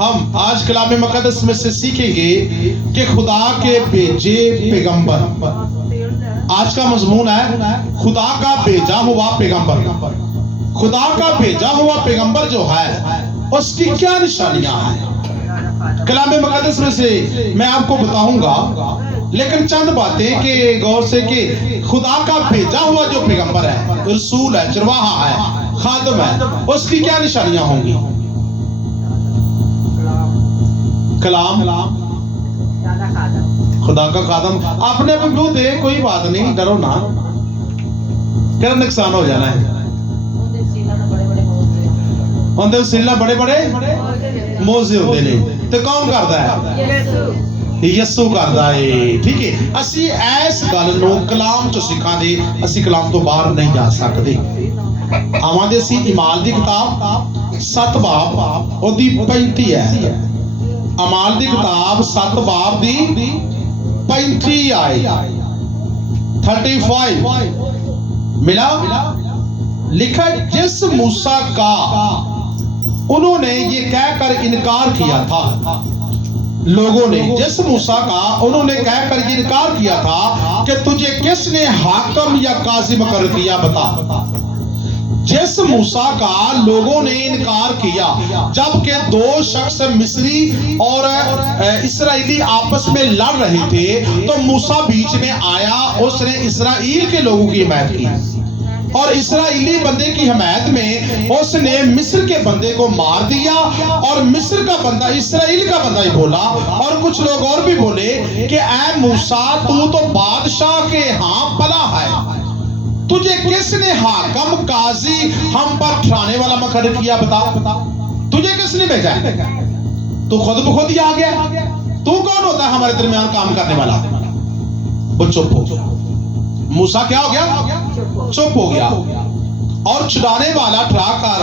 हम आज कलाम मुक़द्दस में से सीखेंगे कि खुदा के भेजे पैगंबर। आज का मजमून है खुदा का भेजा हुआ पैगंबर। खुदा का भेजा हुआ पैगंबर जो है उसकी क्या निशानियां हैं, कलाम मुक़द्दस में से मैं आपको बताऊंगा। लेकिन चंद बातें कि गौर से कि खुदा का भेजा हुआ जो पैगंबर है, रसूल है, चरवाहा है, खादम है, उसकी क्या निशानियां होंगी। कलाम खुदा का खादम अपने वजूद है, कोई बात नहीं, डरो ना, क्या नुकसान हो जाना है। उनके सिला बड़े बड़े मोजे होते ने, तो कौन करता है? यसू करता है। ठीक है, असी इस गल नूं कलाम चों सिखांदे, असी कलाम तो बाहर नहीं जा सकते। आवांदे सी इमाल दी किताब 7 बाब ओदी 35 है। अमाल दी किताब 7 बाब दी 35 आए 35 मिला। लिखा जिस मूसा का उन्होंने ये कहकर इनकार किया था, लोगों ने जिस मूसा का उन्होंने कहकर इनकार किया था कि तुझे किसने हाकिम या काजी मुकर्रर किया, बता। जिस मूसा का लोगों ने इनकार किया, जबकि 2 शख्स मिस्री और इस्राएली आपस में लड़ रहे थे, तो मूसा बीच में आया, उसने इस्राएल के लोगों की हिमायत की और इस्राएली बंदे की हिमायत में उसने मिस्र के बंदे को मार दिया। और मिस्र का बंदा इस्राएल का बंदा ही बोला, और कुछ लोग और भी बोले कि ऐ मूसा, तू तो बादशाह के यहाँ पला है, तुझे किसने हाकिम काजी हम पर ठहराने वाला मुकर्रर किया, बता। तुझे किसने भेजा है? तू खुद ब खुद ही आ गया। तू कौन होता है हमारे दरमियान काम करने वाला? वो चुप हो गया। मूसा क्या हो गया? चुप हो गया। और छुड़ाने वाला ठहराकर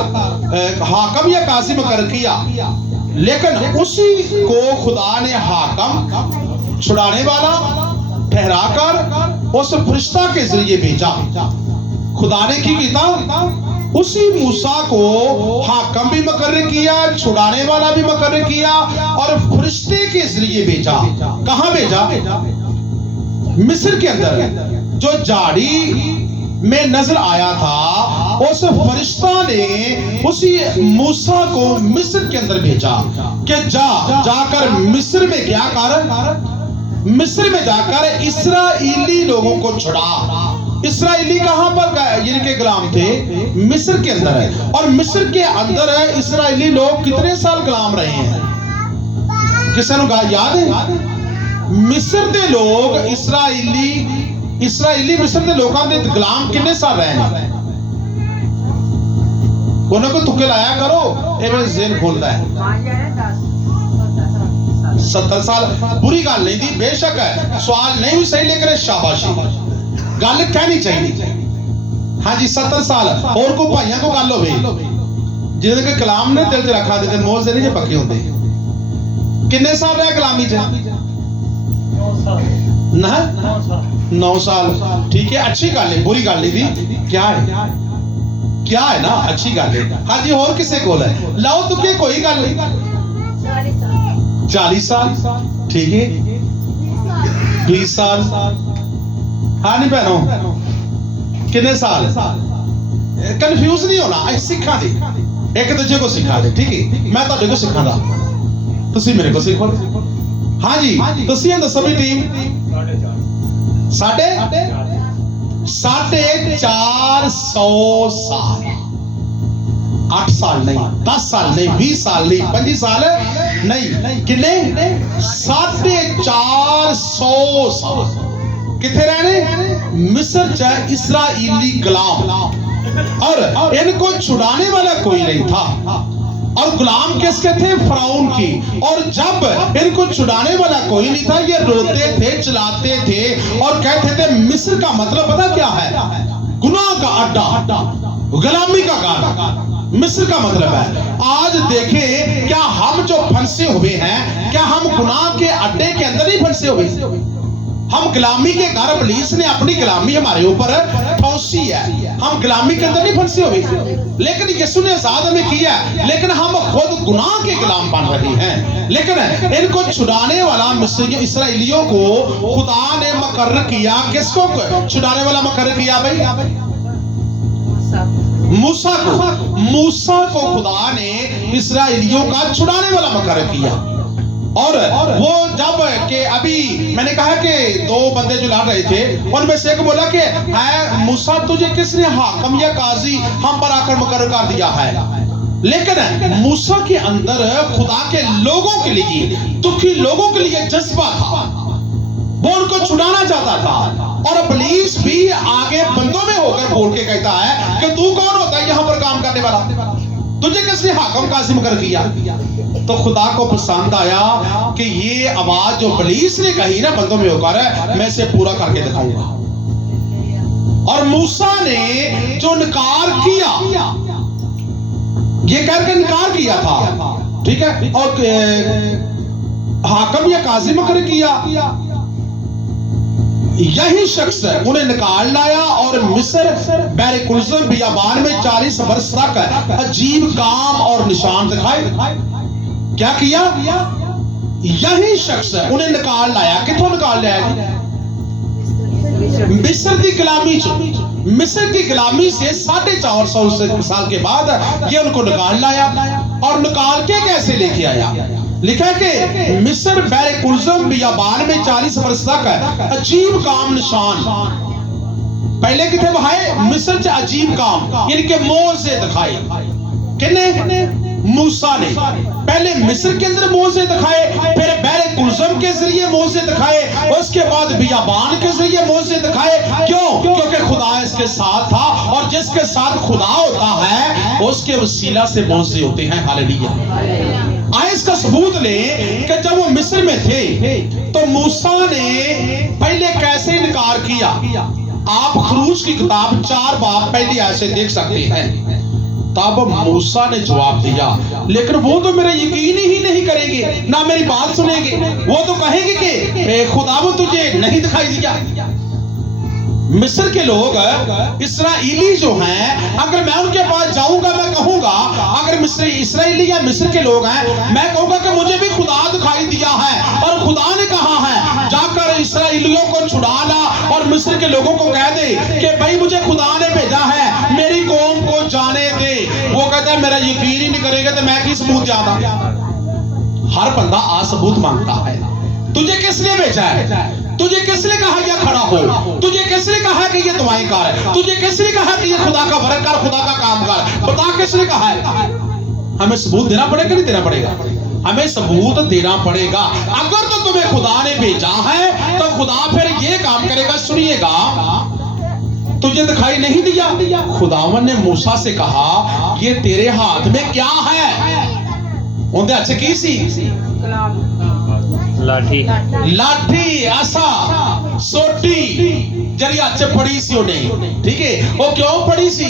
हाकिम या काजी मुकर्रर किया, लेकिन उसी को खुदा ने हाकिम, छुड़ाने वाला ठहराकर उस फरिश्ता के जरिए भेजा। खुदा ने की किया, उसी मूसा को हाकिम भी मुकर्रर किया, छुड़ाने वाला भी मुकर्रर किया और फरिश्ते के जरिए भेजा। कहां भेजा? मिस्र के अंदर जो झाड़ी में नजर आया था, उस फरिश्ता ने उसी मूसा को मिस्र के अंदर भेजा कि जाकर मिस्र में क्या कर, मिस्र में जाकर इस्राएली लोगों को छुड़ा। इस्राएली कहां पर गए? जिनके गुलाम थे मिस्र के अंदर है। और मिस्र के अंदर है इस्राएली लोग कितने साल गुलाम रहे हैं? किसी को याद है? मिस्र के लोग इस्राएली मिस्र के लोगों के गुलाम कितने साल रहे हैं? उन्होंने को तुक्के लाया करो, ये मेरे ज़हन खोलता है। 70 साल बुरी गल नहीं थी, बेशक है, सवाल नहीं भी सही, लेकिन शाबाशी गल कहनी चाहिए। हाँ जी, 70 साल और को भाइयों को गल हो जिन्हें कलाम ने दिल च रखा देते, मोज से नहीं पक्के होते। कितने साल रहे कलामी च? 9 साल। ठीक है, अच्छी गल है, बुरी गल नहीं थी। क्या है? क्या है ना, अच्छी गल है। हाँ जी, और किसे को है? लाओ तुके कोई गल नहीं। 40 साल। ठीक है, 20 साल। हाँ नहीं बहनों, कितने साल? कंफ्यूज नहीं होना, सिखा दे, एक दूसरे को सिखा दे। ठीक है, मैं तो सिखा दा, तुसी मेरे को सीखो। हाँ जी, तुसी दसो भी टीम 450 साल। 8 साल नहीं, 10 साल नहीं, 20 साल नहीं, 25 साल नहीं, कितने? 450 साल। किथे रहने? मिस्र च इस्राएली गुलाम, और इनको छुड़ाने वाला कोई नहीं था। और गुलाम किसके थे? फराउन की। और जब इनको छुड़ाने वाला कोई नहीं था, ये रोते थे, चिल्लाते थे और कहते थे, मिस्र का मतलब पता क्या है? गुनाह का अड्डा, गुलामी का घर। मिस्र का मतलब है। आज देखें, क्या हम जो फंसे हुए हैं, क्या हम गुनाह के अड्डे के अंदर ही फंसे हुए? हम गुलामी के घर पुलिस ने अपनी गुलामी हमारे ऊपर ठोसी है, हम गुलामी के अंदर नहीं फंसे हुए, लेकिन यीशु ने आजाद हमें किया, लेकिन हम खुद गुनाह के गुलाम बन रहे हैं। लेकिन इनको छुड़ाने वाला मिस्रियों इसराइलियों को खुदा ने मुकर्रर किया। किसको छुड़ाने वाला मुकर्रर किया भाई? मूसा को। मूसा को खुदा ने इसराइलियों का छुड़ाने वाला मुकर्रर किया। और वो जब के अभी मैंने कहा कि दो बंदे जो लड़ रहे थे, उनमें से एक बोला कि है मूसा, तुझे किसने हाकम या काजी हम पर आकर मुकर्रर कर दिया है? लेकिन मूसा के अंदर खुदा के लोगों के लिए, दुखी लोगों के लिए जज्बा था, वो उनको छुड़ाना चाहता था। और पुलिस भी आगे बंदों में होकर बोल के कहता है कि तू कौन होता है यहाँ पर काम करने वाला? तुझे किसने हाकम काजी मुकर्रर किया? तो खुदा को पसंद आया कि ये आवाज जो पुलिस ने कही ना बंदों में होकर, मैं इसे पूरा करके दिखाऊंगा। और मूसा ने जो इनकार किया, ये कहकर इनकार किया था, ठीक है, और हाकम या काजी मुकर्रर किया, यही शख्स उन्हें निकाल लाया और मिस्र बैरे कुलज़म बियाबान में 40 वर्ष तक अजीब काम और निशान दिखाए। क्या किया? यही शख्स उन्हें निकाल लाया। किथों निकाल लाया? मिस्र की गुलामी से। मिस्र की गुलामी से 450 साल के बाद ये उनको निकाल लाया। और निकाल के कैसे लेके आया? लिखा कि मिस्र बैरे कुलज़म बियाबान में 40 वर्ष तक अजीब काम निशान। पहले किथे बहाए? मिस्र च अजीब काम, इनके मोज़े दिखाए। किन्ने? मूसा ने। पहले मिस्र के अंदर मोज़े दिखाए, फिर बैरे कुलज़म के जरिए मोज़े दिखाए, उसके बाद बियाबान के जरिए मोज़े दिखाए। क्यों? क्योंकि खुदा इसके साथ था, और जिसके साथ खुदा होता है उसके वसीला से मोज़े होते हैं। हालेलुया। आए इसका सबूत ले कि जब वो मिस्र में थे तो मूसा ने पहले कैसे इनकार किया। आप खरूज की किताब 4 बाब पहले ऐसे देख सकते हैं। तब मूसा ने जवाब दिया, लेकिन वो तो मेरा यकीन ही नहीं करेंगे, ना मेरी बात सुनेंगे। वो तो कहेंगे कि खुदा वो तुझे नहीं दिखाई दिया। मिस्र के लोग इस्राएली जो हैं, अगर मैं उनके पास जाऊंगा, मैं कहूंगा, अगर इस्राएली या मिस्र के लोग हैं, मैं कहूंगा कि मुझे भी खुदा दिखाई दिया है, और खुदा ने कहा है जाकर इस्राएलियों को छुड़ा ला और मिस्र के लोगों को कह दे कि भाई मुझे खुदा ने भेजा है, मेरी कौम को जाने दे। वो कहता है मेरा यकीन ही नहीं करेगा तो मैं किस सबूत ज्यादा। हर बंदा आ सबूत मांगता है। तुझे किसने भेजा है? तुझे किसने कहा यह खड़ा हो? तुझे किसने कहा कि ये दुआएं कर? तुझे किसने कहा कि ये खुदा का वर्क कर, खुदा का काम कर? बता किसने कहा है? हमें सबूत देना पड़ेगा, नहीं देना पड़ेगा? हमें सबूत देना पड़ेगा। अगर तो तुम्हें खुदा ने भेजा है तो खुदा फिर ये काम करेगा। सुनिएगा, तुझे दिखाई नहीं दिया? खुदावन ने मूसा से कहा ये तेरे हाथ में क्या है? उनके हाथ से की सी? लाठी। लाठी, आसा, सोटी जरी हाथ से पड़ी सी उन्हें। ठीक है, वो क्यों पड़ी सी?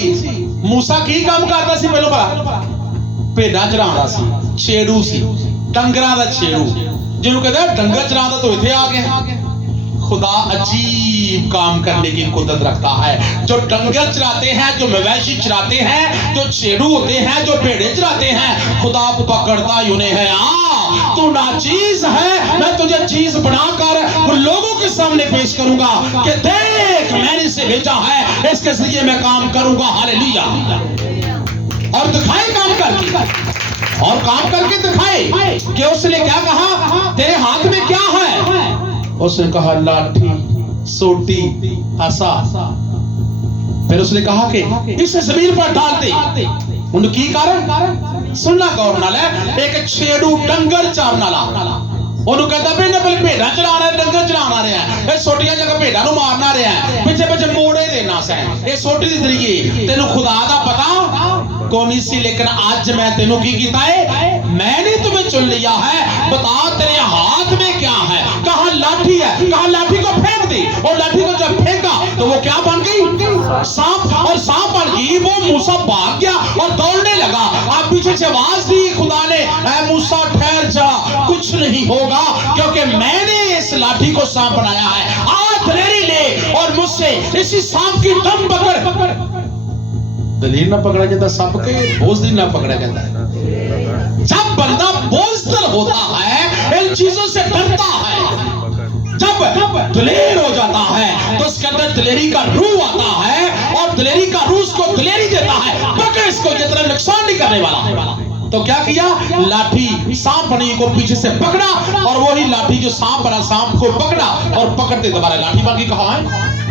मूसा की काम करता सी? पहले बड़ा भेड़ा चरांदा सी, छेड़ू सी, डंगरा दा छेड़ू, जिन्हों कहते हैं डंगर चरांदा तो इथे आ गए। खुदा अजीब काम करने की कुदरत रखता है। जो डंगर चराते हैं, जो मवेशी चराते हैं, जो छेड़ू होते हैं, जो भेड़े चराते हैं, खुदा पकड़ता ही उन्हें है। तू नाचीज है, मैं तुझे चीज बनाकर उन लोगों के सामने पेश करूंगा कि देख मैंने इसे भेजा है, इसके जरिए मैं काम करूंगा। हालेलुया। और दिखाए काम करके, और काम करके दिखाए कि उसने क्या कहा? तेरे हाथ में क्या है? उसने कहा लाठी, सोटी, आसा। फिर उसने कहा कि इसे जमीन पर डाल दे। उनकी कारण सुनना गौर नाल है, एक छेड़ू डंगर चारन वाला ਉਹਨੂੰ ਕਹਿੰਦਾ ਵੀ ਇਹਨੇ ਪਹਿਲੇ ਭੇਡਾਂ ਚਰਾਣਾ, ਡੰਗਰ ਚਰਾਣਾ ਰਿਹਾ, ਇਹ ਛੋਟੀਆਂ ਜਗ੍ਹਾ ਭੇਡਾਂ ਨੂੰ ਮਾਰਨਾ ਰਿਹਾ, ਪਿੱਛੇ ਪਿੱਛੇ ਮੋੜੇ ਦੇਣਾ ਸੈ। ਇਹ ਛੋਟੀ ਦੀ ਜ਼ਰੀਏ ਤੈਨੂੰ ਖੁਦਾ ਦਾ पता कौन सी, लेकिन आज मैं तेनों की कीता है, मैंने तुम्हें चुन लिया है। बता तेरे हाथ में क्या है? कहा लाठी है। कहा लाठी को फेंक दे। और लाठी को जब फेंका तो वो क्या बन गई? सांप। और सांप बन गई। वो मूसा भाग गया और दौड़ने लगा। आप पीछे से आवाज दी खुदा ने, ऐ मूसा ठहर जा, कुछ नहीं होगा, क्योंकि मैंने इस लाठी को सांप बनाया है। आज दलेरी ले और मुझसे इसी सांप की दम पकड़। दलेर ना पकड़ा जाता, सांप के बोझदिल ना पकड़ा जाता है। जब बंदा बोझदिल होता है, इन चीजों से डरता है, जब दलेर हो जाता है तो उसके अंदर दलेरी का रूह आता है और दलेरी का रूह उसको दलेरी देता है। पकड़ इसको, ये तेरा नुकसान नहीं करने वाला। तो क्या किया, लाठी सांप बनी को पीछे से पकड़ा और वही लाठी जो सांप बना सांप को पकड़ा और पकड़ते दोबारा लाठी बांधी। कहा है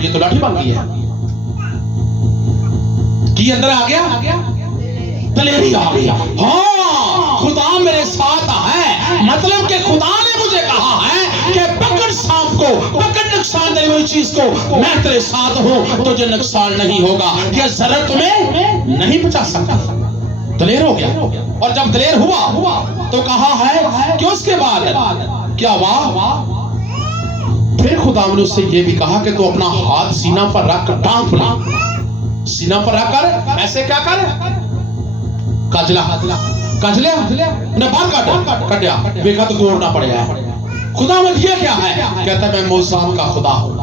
ये तो लाठी बांधी है कि अंदर आ गया, दलेरी आ गया। हाँ, खुदा मेरे साथ है, मतलब कि खुदा ने मुझे कहा है कि पकड़ सांप को, पकड़ नुकसान देने वाली चीज को, मैं तेरे साथ हूं, तुझे नुकसान नहीं होगा, यह जरा तुम्हें नहीं बचा सकता। दलेर हो गया। और जब दलेर हुआ तो कहा है कि उसके बाद क्या हुआ, फिर खुदा ने उससे यह भी कहा कि तू अपना हाथ सीना पर रख, टांग ले, सीना पर रखकर ऐसे क्या कर, कजला ने बाल काटा, देखा तो गोड़ना पड़ेगा। खुदा में ये क्या है, कहता मैं मौसाम का खुदा हूं,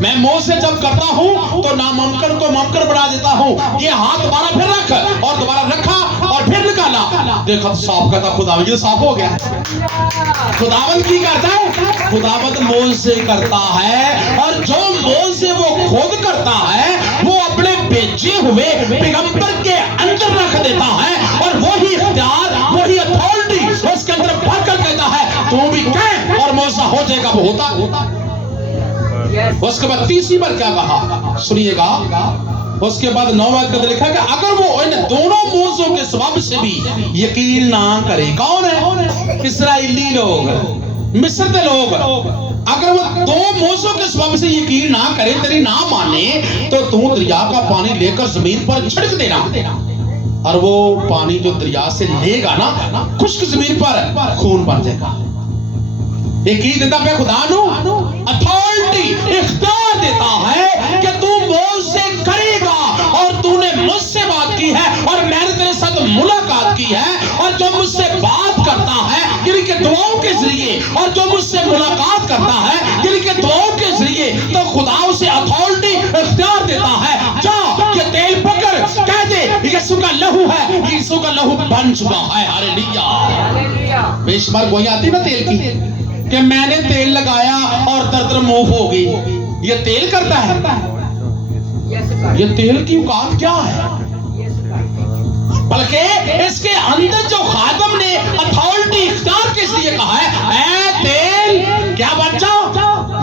मैं मुंह से जब करता हूं तो नामुमकिन को मुमकिन बना देता हूं। ये हाथ दोबारा फिर रख, और दोबारा रखा और फिर निकाला, देखा तो साफ कहता खुदावंद, ये साफ हो गया। खुदावंद की करता है, खुदावंद मुंह से करता है, और जो मुंह से वो खुद करता है वो अपने भेजे हुए पैगंबर के अंदर रख देता है, और वही इख्तियार, वही अथॉरिटी उसके अंदर भरकर कहता है तू भी कह और मौसा हो जाएगा, वो होता। उसके बाद तीसरी बार क्या कहा सुनिएगा, उसके बाद 9 आयत में लिखा कि अगर वो इन दोनों मौजों के सबब से भी यकीन ना करे, कौन है, इस्राएली लोग, मिस्र के लोग, अगर वो 2 मौजों के सबब से यकीन ना करे, तेरी ना माने, तो तू दरिया का पानी लेकर जमीन पर छिड़क देना, और वो पानी जो दरिया से लेगा ना खुश्क जमीन पर खून बन जाएगा। एक ही देता मैं खुदा नु अथॉरिटी, इख्तियार देता है कि तू मुझसे करेगा, और तूने मुझसे बात की है और मैंने तेरे साथ मुलाकात की है, और जो मुझसे बात करता है जिनके दुआओं के जरिए, और जो मुझसे मुलाकात करता है जिनके दुआओं के जरिए, तो खुदा उसे अथॉरिटी इख्तियार देता है, जा ये तेल पकड़, कह दे यीशु का लहू है, यीशु का लहू बन चुका है। हालेलुया। बेशुमार गोई आती ना तेल की कि मैंने तेल लगाया और दर्द मुंह हो गई, ये तेल करता है, ये तेल की औकात क्या है, बल्कि इसके अंदर जो खादम ने अथॉरिटी इख्तियार के लिए कहा है, ऐ तेल क्या बन जा,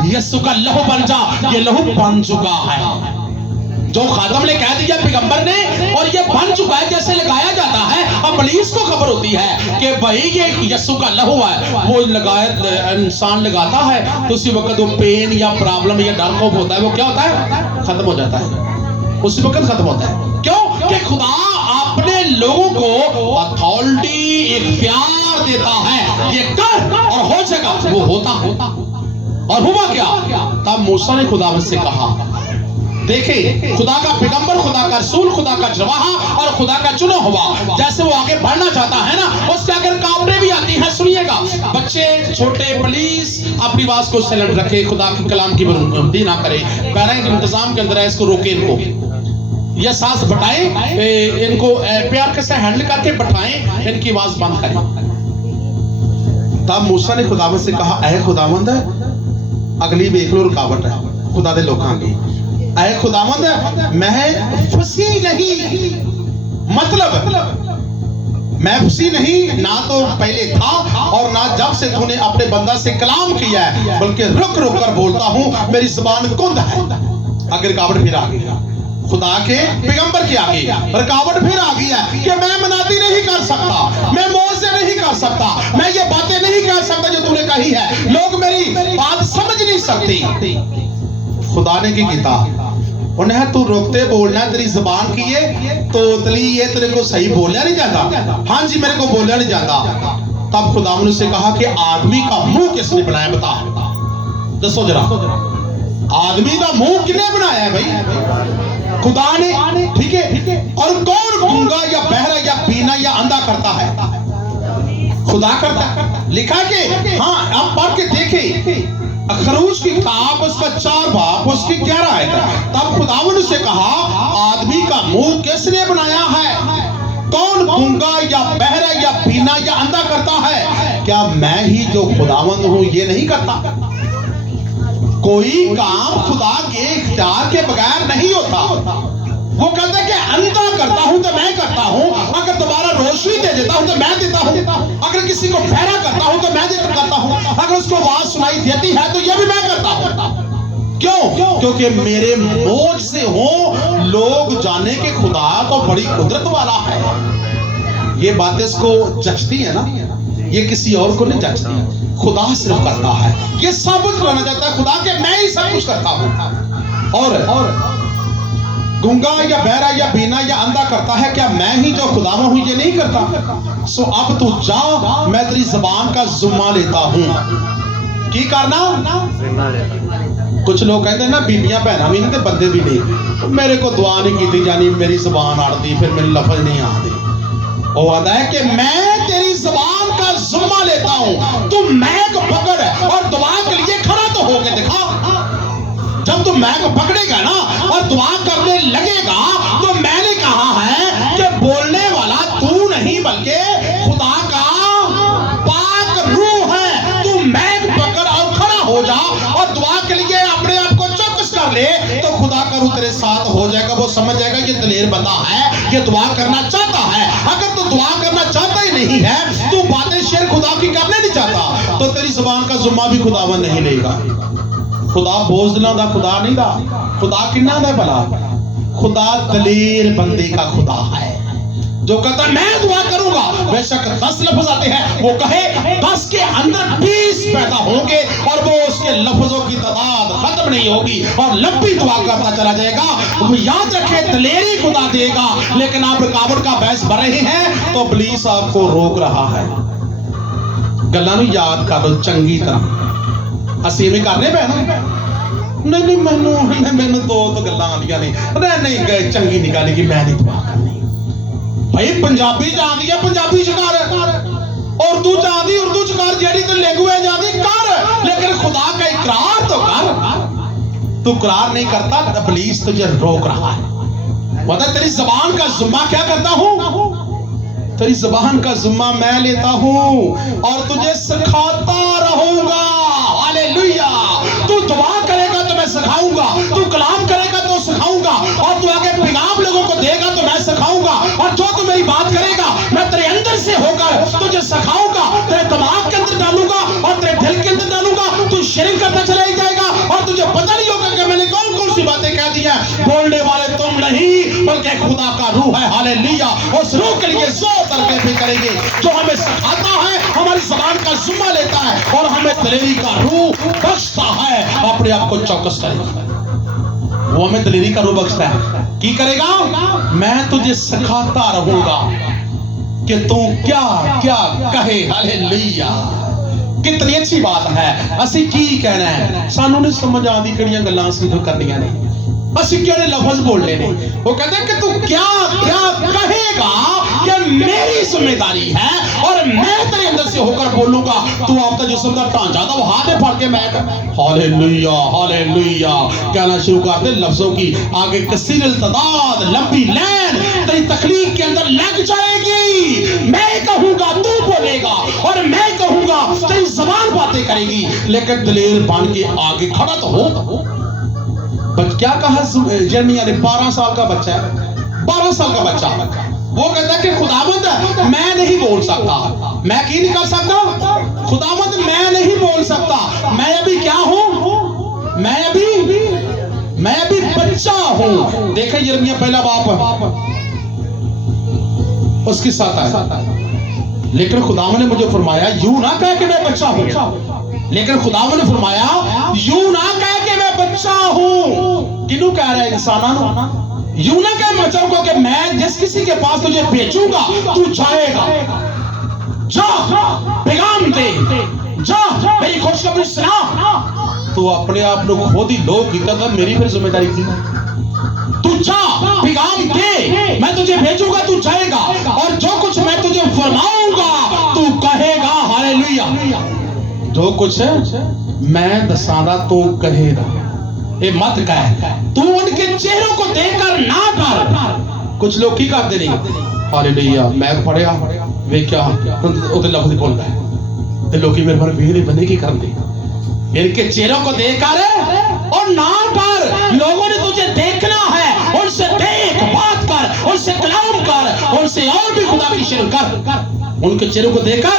यीशु का लहू बन जा, ये लहू बन चुका है। जो खादम ने कह दिया पैगंबर ने, और ये बन चुका है, जैसे लगाया जाता है, अब पुलिस को खबर होती है कि भाई ये यीशु का लहू है, वो लगाया इंसान लगाता है तो उसी वक्त वो पेन या प्रॉब्लम या डर खौफ होता है, वो क्या होता है, खत्म हो जाता है, उसी वक्त खत्म होता है। क्यों कि खुदा अपने लोगों को अथॉरिटी इख्तियार देता है, ये कर और हो जाएगा, वो होता। और हुआ क्या, तब मूसा ने खुदा से कहा, देखे खुदा का पैगंबर, खुदा का रसूल, खुदा का जवाहा और खुदा का चुना हुआ, जैसे वो आगे बढ़ना चाहता है ना, उससे अगर कामरें भी आती हैं, सुनिएगा बच्चे छोटे प्लीज अपनी आवाज को साइलेंट रखे, खुदा के कलाम की बर्बादी ना करे, पेरेंट इंतजाम के अंदर है, इसको रोके, इनको ये सांस बटाएं, इनको प्यार के साथ हैंडल करके बैठाएं, इनकी आवाज बंद करें। तब मूसा ने खुदावंद से कहा, ऐ खुदावंद, अगली देख लो रुकावट है खुदा दे लोकां की, ऐ खुदावंद मैं फंसी नहीं, मतलब मैं फंसी नहीं, ना तो पहले था और ना जब से तूने अपने बंदा से कलाम किया है, बल्कि रुक रुक कर बोलता हूं, मेरी जुबान कुंद है। अगर रुकावट फिर आ गई खुदा के पैगंबर के आगे, रुकावट फिर आ गई है कि मैं मनाती नहीं कर सकता, मैं मौजे नहीं कर सकता, मैं ये बातें नहीं कर सकता जो तूने कही है, लोग मेरी बात समझ नहीं सकती। खुदा ने की किया, उन्हें तू रोकते बोलना, तेरी जुबान की है तोतली, ये तेरे को सही बोलना नहीं जाता, हाँ जी मेरे को बोलना नहीं जाता। तब खुदा ने उससे कहा कि आदमी का मुंह किसने बनाया, बता, दसो जरा, आदमी का मुंह किसने बनाया है भाई, खुदा ने, ठीक है। और कौन गूंगा या बहरा या बीना या अंधा करता है, खुदा करता है, लिखा के, हाँ आप पढ़ के देखे खरूज की खाप उसका 4 भाप उसकी 11 आयत। तब खुदावन से कहा, आदमी का मुंह किसने बनाया है? कौन गूंगा या बहरा या बीना या अंधा करता है? क्या मैं ही जो खुदावंद हूं ये नहीं करता? कोई काम खुदा के इख्तियार के बगैर नहीं होता। वो कहता है कि अंधा करता हूं तो मैं करता हूं, अगर दोबारा रोशनी दे देता हूं तो मैं देता हूं, अगर किसी को बहरा करता हूं तो मैं करता हूं, अगर उसको आवाज सुनाई देती है तो यह भी मैं करता हूं। क्यों? क्योंकि मेरे बोझ से हो लोग जाने के खुदा तो बड़ी कुदरत वाला है। ये बातें इसको जचती है ना, ये किसी और को नहीं जचती, खुदा सिर्फ करता है। ये साबित करना चाहता है खुदा के मैं ही सब कुछ करता हूं। और गूंगा या बहरा या बीना या अंधा करता है, क्या मैं ही जो खुदा हूं ये नहीं करता? सो अब तू जा, मैं तेरी जुबान का जुम्मा लेता हूं। की करना? कुछ लोग कहते हैं ना बीबियां बहना भी नहीं ते बंदे भी नहीं। मेरे को दुआ नहीं की जानी, मेरी जुबान अड़ती, फिर मेरे लफज नहीं आते। वो आता है कि मैं तेरी जुबान का जुम्मा लेता हूं, तू मैक पकड़ और दुआ के लिए खड़ा तो होके दिखा। जब तू मैक पकड़ेगा ना और दुआ करने लगेगा तो मैंने कहा है कि बोलने वाला तू नहीं बल्कि खुदा का पाक रूह है। तू मैक पकड़ और खड़ा हो जा और दुआ के लिए अपने आप को चौकस कर ले, तो खुदा का रूह तेरे साथ हो जाएगा। वो समझ जाएगा ये दलेर बंदा है, ये दुआ करना चाहता है। अगर तू दुआ करना चाहता ही नहीं है, तू बातें शेर खुदा की करने नहीं चाहता, तो तेरी जुबान का जुम्मा भी खुदावन नहीं लेगा। खुदा बोझना दा खुदा नहीं दा, खुदा किन्ना दा भला? खुदा दलेर बंदे का खुदा है, जो कहता मैं दुआ करूंगा। बेशक 10 लफ्ज आते हैं, वो कहे 10 के अंदर 20 पैदा होंगे और वो उसके लफ्जों की तादाद खत्म नहीं होगी और लंबी दुआ करता चला जाएगा। वो याद रखे दलेरी खुदा देगा, लेकिन आप रुकावट का बहस भर रहे हैं तो इब्लीस आपको रोक रहा है। गल्लां नूं याद कर लो चंगी तरह। ਅਸੀਂ ਵੀ ਕਰਨੇ ਪੈਣਾ नहीं मैनू दो तो गल्लां आंदियां नहीं चंगी नहीं गल कि मैं नहीं दुआ करनी। भाई पंजाबी जानदी है पंजाबी च कर, उर्दू जानदी उर्दू च कर, जेड़ी तो लैंग्वेज आंदी कर, लेकिन खुदा का इकरार तो कर। तू इकरार नहीं करता, इब्लीस तुझे रोक रहा है। पता तेरी जुबान का जुम्मा क्या करता हूं? तेरी जुबान का जुम्मा मैं लेता हूं और तुझे सिखाता रहूंगा। हालेलुया। तू दुआ करेगा तो मैं सिखाऊंगा, तू कलाम करेगा तो सिखाऊंगा, और तू आगे पैगाम लोगों को देगा तो मैं सिखाऊंगा, और जो तू मेरी बात करेगा मैं तेरे अंदर से होकर तुझे सिखाऊंगा, तेरे दिमाग के अंदर डालूंगा और तेरे दिल के अंदर डालूंगा। तू शेयरिंग करता चला ही जाएगा और तुझे पता नहीं होगा कि मैंने कौन कौन सी बातें कह दी है। बोलने वाले तुम नहीं बल्कि खुदा का रूह है। हालेलुया। उस रूह के लिए जोर करके भी करेंगे जो हमें सिखाता है, हमारी जुबान का जुम्मा लेता है और हमें दलेरी का रूह बख्शता है। अपने आप को चौकस करेगा, वो हमें दलेरी का रूह बख्शता है। की करेगा? मैं तुझे सिखाता रहूंगा कि तू क्या क्या कहे। हालेलुया। कितनी अच्छी बात है। असी की कहना है, सानू नहीं समझ आती किहड़ियां गल्लां असीं करनियां ने, असीं किहड़े लफ्ज बोलने ने। वो कहते हैं कि तू क्या क्या कहेगा, कि मेरी जिम्मेदारी है और मैं तेरे अंदर से होकर बोलूंगा। तू आपका जिस्म का ढांचा तो हाथ में फड़ के मैं हालेलुया हालेलुया कहना शुरू कर दे। लफ्जों की आगे कसीर तादाद लंबी लाइन तेरी तकलीफ के अंदर लग जाएगी। मैं कहूंगा तू बोलेगा और मैं कहूंगा तेरी जबान बातें करेगी, लेकिन दलेर बन के आगे खड़ा तो हो। क्या कहा यिर्मयाह ने? 12 साल का बच्चा है, 12 साल का बच्चा। वो कहता है कि खुदावंद मैं नहीं बोल सकता। मैं की नहीं कर सकता? खुदावंद मैं नहीं बोल सकता। मैं अभी क्या हूं? मैं अभी बच्चा हूं। देखा यिर्मयाह पहला बाप उसके साथ आया, लेकिन खुदावंद ने मुझे फरमाया यूं ना कह के मैं बच्चा हूं, लेकिन खुदावंद ने फरमाया यूं ना कह के मैं बच्चा हूं। किनू कह रहा है? इंसाना। यूं ना कह बच्चा को कि मैं जिस किसी के पास तुझे भेजूंगा तू जाएगा। जा पैगाम दे, जा मेरी खुशखबरी सुना। तो अपने आप को खुद ही लोग की तरह मेरी फिर जिम्मेदारी की। तू जा पैगाम दे, मैं तुझे भेजूंगा तू जाएगा, और जो कुछ मैं तुझे फरमाऊंगा तू कहेगा। हालेलुया। जो कुछ मैं दसादा तू कहेगा, ये मत कह, तू उनके चेहरों को देखकर ना डर। कुछ लोग की करते नहीं, हालेलुया मैं पढ़िया वे क्या उते लफ्ज बोलता है ते लोग मेरे पर भीड़ बने की करते, इनके चेहरों को देखकर और ना डर। लोगों ने तुझे देखना है, उनसे देख, बात कर, उनसे कलाम कर, उनसे और भी खुदा की शिरक कर। उनके चेहरों को देखकर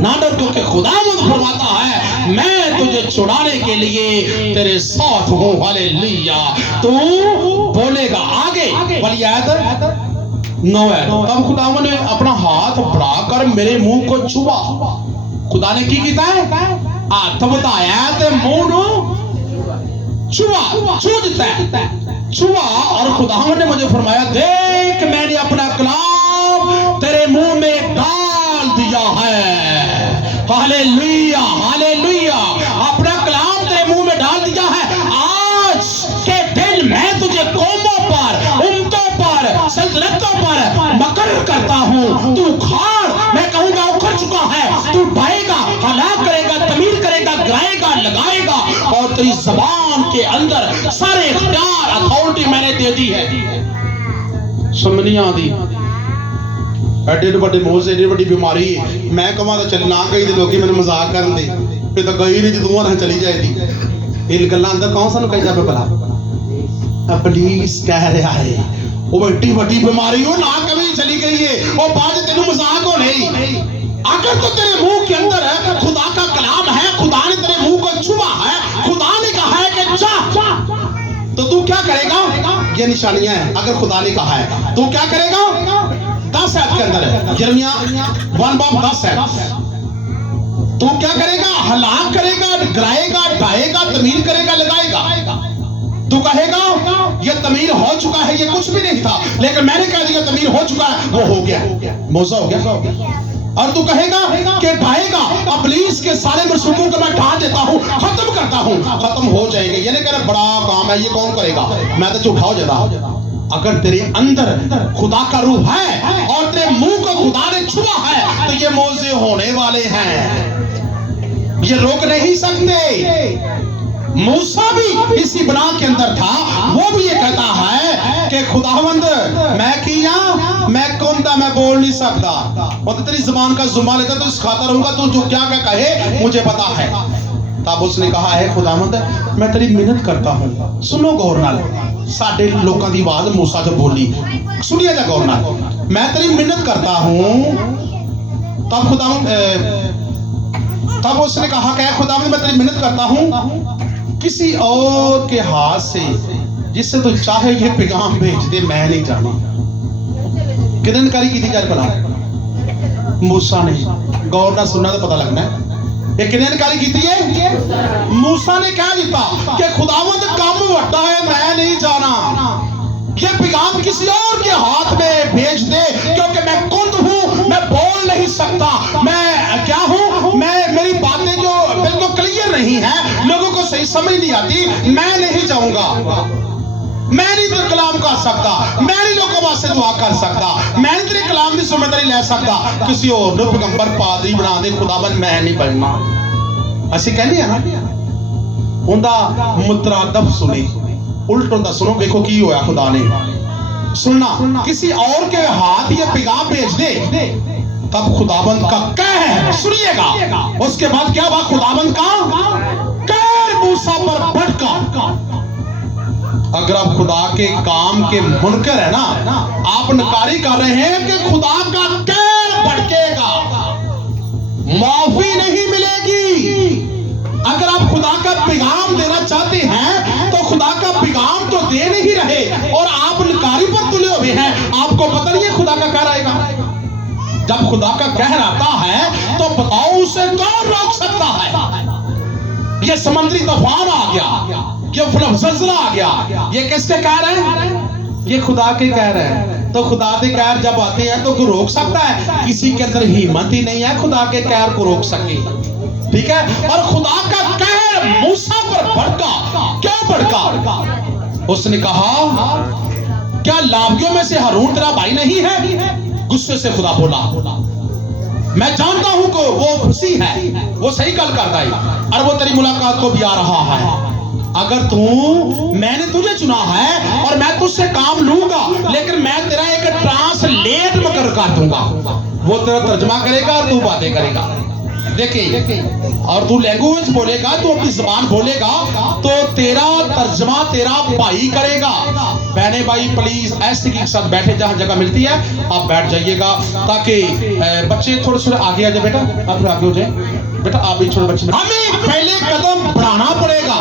ना डर, क्योंकि खुदा फरमाता है मैं तुझे छुड़ाने के लिए तेरे साथ हूं। हालेलुया। तू बोलेगा आगे वाली आयत 9 है। तब खुदा ने अपना हाथ बढ़ाकर मेरे मुंह को छुआ। खुदा ने की कीता है, हाथ बताया ते मुंह नु छुआ, छू दिता है, छुआ। और खुदा ने मुझे फरमाया देख मैंने अपना कलाम तेरे मुंह में डाल दिया है। Hallelujah, hallelujah. अपना कलाम तेरे मुंह में डाल दिया है। आज के दिन मैं तुझे कौमों पर, उम्मतों पर, सल्तनतों पर मकर करता हूं। तू उखाड़, मैं कहूंगा उखड़ चुका है। तू ढाएगा, हलाक करेगा, तमीर करेगा, गिराएगा, लगाएगा। और तेरी जबान के अंदर सारे इख्तियार, अथॉरिटी मैंने दे दी है। सुमनिया दी एडे बड़े मोह से एडी बड़ी बीमारी मैं कमा तो चल ना गई लोग मैंने मजाक कर दे फिर तो गई नहीं जो ना चली जाएगी। इन गल्लां अंदर कौन सानू कह जावे भला पुलिस कह रहा है वो एडी बड़ी बीमारी हो ना कभी चली गई है वो बाद तेनू मजाक हो नहीं। अगर तो तेरे मुंह के अंदर है खुदा का कलाम है, खुदा ने तेरे मुंह को छुआ है, खुदा ने कहा है कि जा, तो तू क्या करेगा? ये निशानियां हैं। अगर खुदा ने कहा है तू क्या करेगा? 10 आयत के अंदर है, यिर्मयाह 1:10 है। तू क्या करेगा? हलाक करेगा, गिराएगा, ढाएगा, तमीर करेगा, लगाएगा। तू कहेगा ये तमीर हो चुका है, ये कुछ भी नहीं था, लेकिन मैंने कह दिया तमीर हो चुका है, वो हो गया, मौजा हो गया। और तू कहेगा कि ढाएगा, इब्लीस के सारे मंसूबों को मैं ढा देता हूं, खत्म करता हूं, खत्म हो जाएंगे। ये नहीं कह रहा बड़ा काम है, ये कौन करेगा, मैं तो झूठा हो जाता। अगर तेरे अंदर खुदा का रूह है और तेरे मुंह को खुदा ने छुआ है तो ये मौजे होने वाले हैं, ये रोक नहीं सकते। मूसा भी इसी बना के अंदर था, वो भी ये कहता है कि खुदावंद मैं किया, मैं कौन था, मैं बोल नहीं सकता, और तो तेरी जुबान का जुम्मा लेता तो सिखाता रहूंगा, तू जो क्या क्या कहे मुझे पता है। तब उसने कहा है खुदावंद मैं तेरी मिन्नत करता हूं। सुनो गौर नाल, साडे लोगों की आवाज मूसा जो बोली सुनिए जा गौर नाल, मैं तेरी मिन्नत करता हूं। तब तब उसने कहा क्या खुदावंद मैं तेरी मिन्नत करता हूं किसी और के हाथ से जिससे तू चाहे ये पैगाम भेज दे, मैं नहीं जाना। किदनकारी की थी क्या बना मूसा ने, गौर ना सुनना तो पता लगना है ये किदनकारी की थी है। मूसा ने क्या दिता कि खुदावंद काम वड्डा है, मैं नहीं जाना, ये पैगाम किसी और के हाथ में भेज दे, क्योंकि मैं खुद हूं, मैं बोल नहीं सकता, मैं क्या हूं, मैं मेरी बातें जो बिल्कुल क्लियर नहीं है, लोगों को सही समझ नहीं आती, मैं नहीं जाऊंगा, मैं नहीं तेरे कलाम कर सकता, मैं नहीं लोगों वास्ते दुआ कर सकता, मैं नहीं तेरे कलाम की जिम्मेदारी ले सकता, किसी और ने पैगंबर पादरी बना दे, खुदाबंद मैं नहीं बनना। ਅਸੀਂ ਕਹਿੰਦੇ ਆ ਨਾ ਉਹਦਾ मुतरादफ सुनी, उल्ट होता सुनो, देखो की होया खुदा ने सुनना, किसी और के हाथ ये पैगाम भेज दे, तब खुदाबंद का कहर सुनिएगा। उसके बाद क्या हुआ? खुदाबंद का कहर मूसा पर भड़का। अगर आप खुदा के काम के मुनकर है ना, आप नकारी कर रहे हैं कि खुदा का कहर भड़केगा, माफी नहीं मिलेगी। अगर आप खुदा का पैगाम देना चाहते हैं तो खुदा का पैगाम तो दे नहीं रहे और आप नकारी पर तुले हुए हैं, आपको पता नहीं है खुदा का कहर आएगा। जब खुदा का कहर आता है तो बताओ उसे कौन रोक सकता है? ये समुद्री तूफान आ गया, ये जलजला आ गया, ये किसके कहर है? ये खुदा के कहर है। तो खुदा के कहर जब आते हैं तो कोई रोक सकता है? किसी के अंदर हिम्मत ही नहीं है खुदा के कहर को रोक सके, ठीक है। और खुदा का कहर मूसा पर भड़का, क्यों भड़का? उसने कहा क्या लावियों में से हारून तेरा भाई नहीं है? गुस्से से खुदा बोला, मैं जानता हूं कि वो फंसी है, वो सही गल करता है और वो तेरी मुलाकात को भी आ रहा है। अगर मैंने तुझे चुना है और मैं तुझसे काम लूंगा, लेकिन मैं तेरा एक ट्रांसलेट मकर कर दूंगा। वो तेरा तर्जमा करेगा और तू बातें करेगा। देखिए, और तू लैंग्वेज बोलेगा, तू अपनी जुबान बोलेगा, तो तेरा तर्जमा तेरा भाई करेगा। बहने भाई प्लीज ऐसे के साथ बैठे, जहां जगह मिलती है आप बैठ जाइएगा, ताकि बच्चे थोड़े थोड़े आगे आ जाए। बेटा आप आगे हो जाए, बेटा आप भी छोटे बच्चे। हमें पहले कदम बढ़ाना पड़ेगा,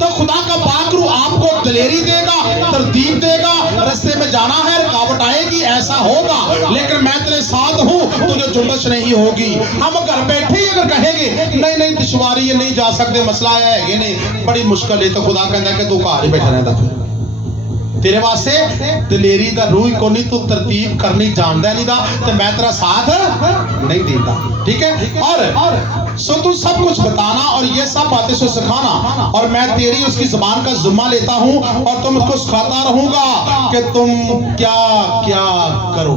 तो खुदा का पाक रूह आपको दिलेरी देगा, तरतीब देगा। रास्ते में जाना है, रुकावट आएगी, ऐसा होगा, लेकिन मैं तेरे साथ हूं, तुझे जुम्बश नहीं होगी। हम घर बैठे ही अगर कहेंगे नहीं नहीं दुश्वारी है, नहीं जा सकते, मसला है नहीं, बड़ी मुश्किल है, तो खुदा कहता है कि तू घर ही बैठा रहता। तेरे वास्ते दिलेरी दा रूह को नहीं, तू तरतीब करनी जानदा नहीं दा, तो मैं तेरा साथ नहीं देता। ठीक है, और सो तू सब कुछ बताना और ये सब बातें से सिखाना, और मैं तेरी उसकी जुबान का जिम्मा लेता हूं और तुम उसको सिखाता रहूंगा कि तुम क्या क्या करो।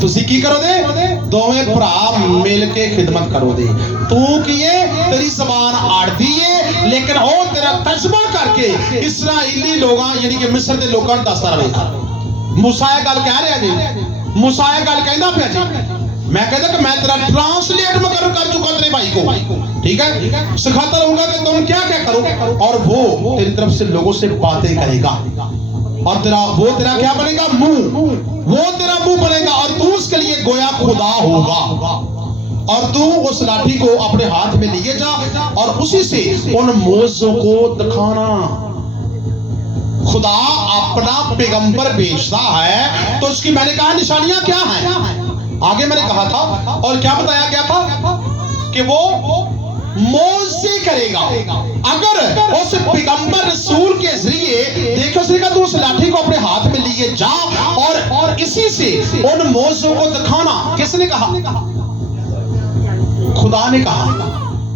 तुसी की करो दे, दोवें भरा मिल के खिदमत करो दे। तू किए तेरी जबान आड़ती है, लेकिन ओ तेरा तर्जमा करके इस्राएली लोगां यानी कि मिस्र दे लोकां नूं दसदा रहेगा। मूसा ये गल कह रहा जी, मूसा ये गल कहंदा पिया जी, मैं कहता कि मैं तेरा ट्रांसलेट मकर कर चुका तेरे भाई को। ठीक है, सिखाता रहूंगा कि तुम क्या क्या करो, और वो तेरी तरफ से लोगों से बातें करेगा, और वो तेरा क्या बनेगा, मुंह, वो तेरा मुंह बनेगा, और तू उसके लिए गोया खुदा होगा। और तू उस लाठी को अपने हाथ में लिए जा और उसी से उन मोजों को दिखाना। खुदा अपना पैगंबर भेजता है, तो उसकी मैंने कहा निशानियां क्या हैं, आगे मैंने कहा था, और क्या बताया गया था कि वो मोज़े करेगा। अगर उस पैगंबर रसूल के जरिए देखो उसने तू उस लाठी को अपने हाथ में लिए जा और इसी से उन मोज़ों को दिखाना। किसने कहा? खुदा ने कहा।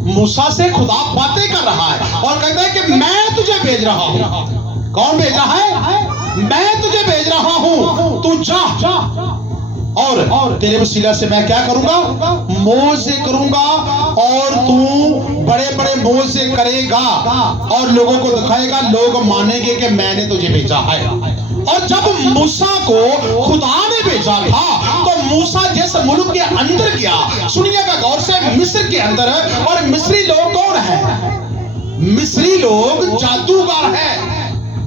मूसा से खुदा बातें कर रहा है और कहता है कि मैं तुझे भेज रहा हूं। कौन भेज रहा है? मैं तुझे भेज रहा हूं, तू जा और तेरे वसीला से मैं क्या करूंगा? मोज़े करूंगा, और तू बड़े बड़े मोज़े करेगा और लोगों को दिखाएगा, लोग मानेंगे कि मैंने तुझे भेजा है। और जब मूसा को खुदा ने भेजा था तो मूसा जिस मुल्क के अंदर गया, सुनिएगा गौर से, मिस्र के अंदर, और मिस्री लोग कौन है? मिस्री लोग जादूगर है,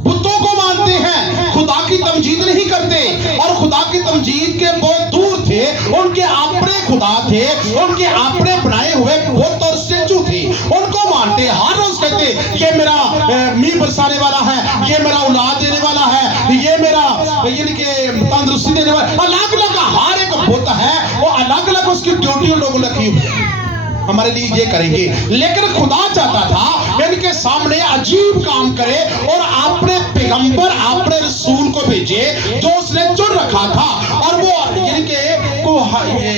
बुतों को मानते हैं, खुदा की तमजीद नहीं करते, और खुदा की तमजीद के बहुत दूर थे। उनके अपने खुदा थे, उनके अपने बनाए हुए बुत और स्टैचू थे, उनको मानते। हर रोज कहते ये मेरा मींह बरसाने वाला है, ये मेरा औलाद देने वाला है, ये मेरा यानी कि तंदुरुस्ती देने वाला। अलग अलग हर एक बुत है, वो अलग अलग उसकी ड्यूटी लोगों रखी हुई है, हमारे लिए ये करेंगे। लेकिन खुदा चाहता था इनके सामने अजीब काम करे और अपने पैगंबर, अपने रसूल को भेजे जो उसने चुन रखा था। और वो इनके को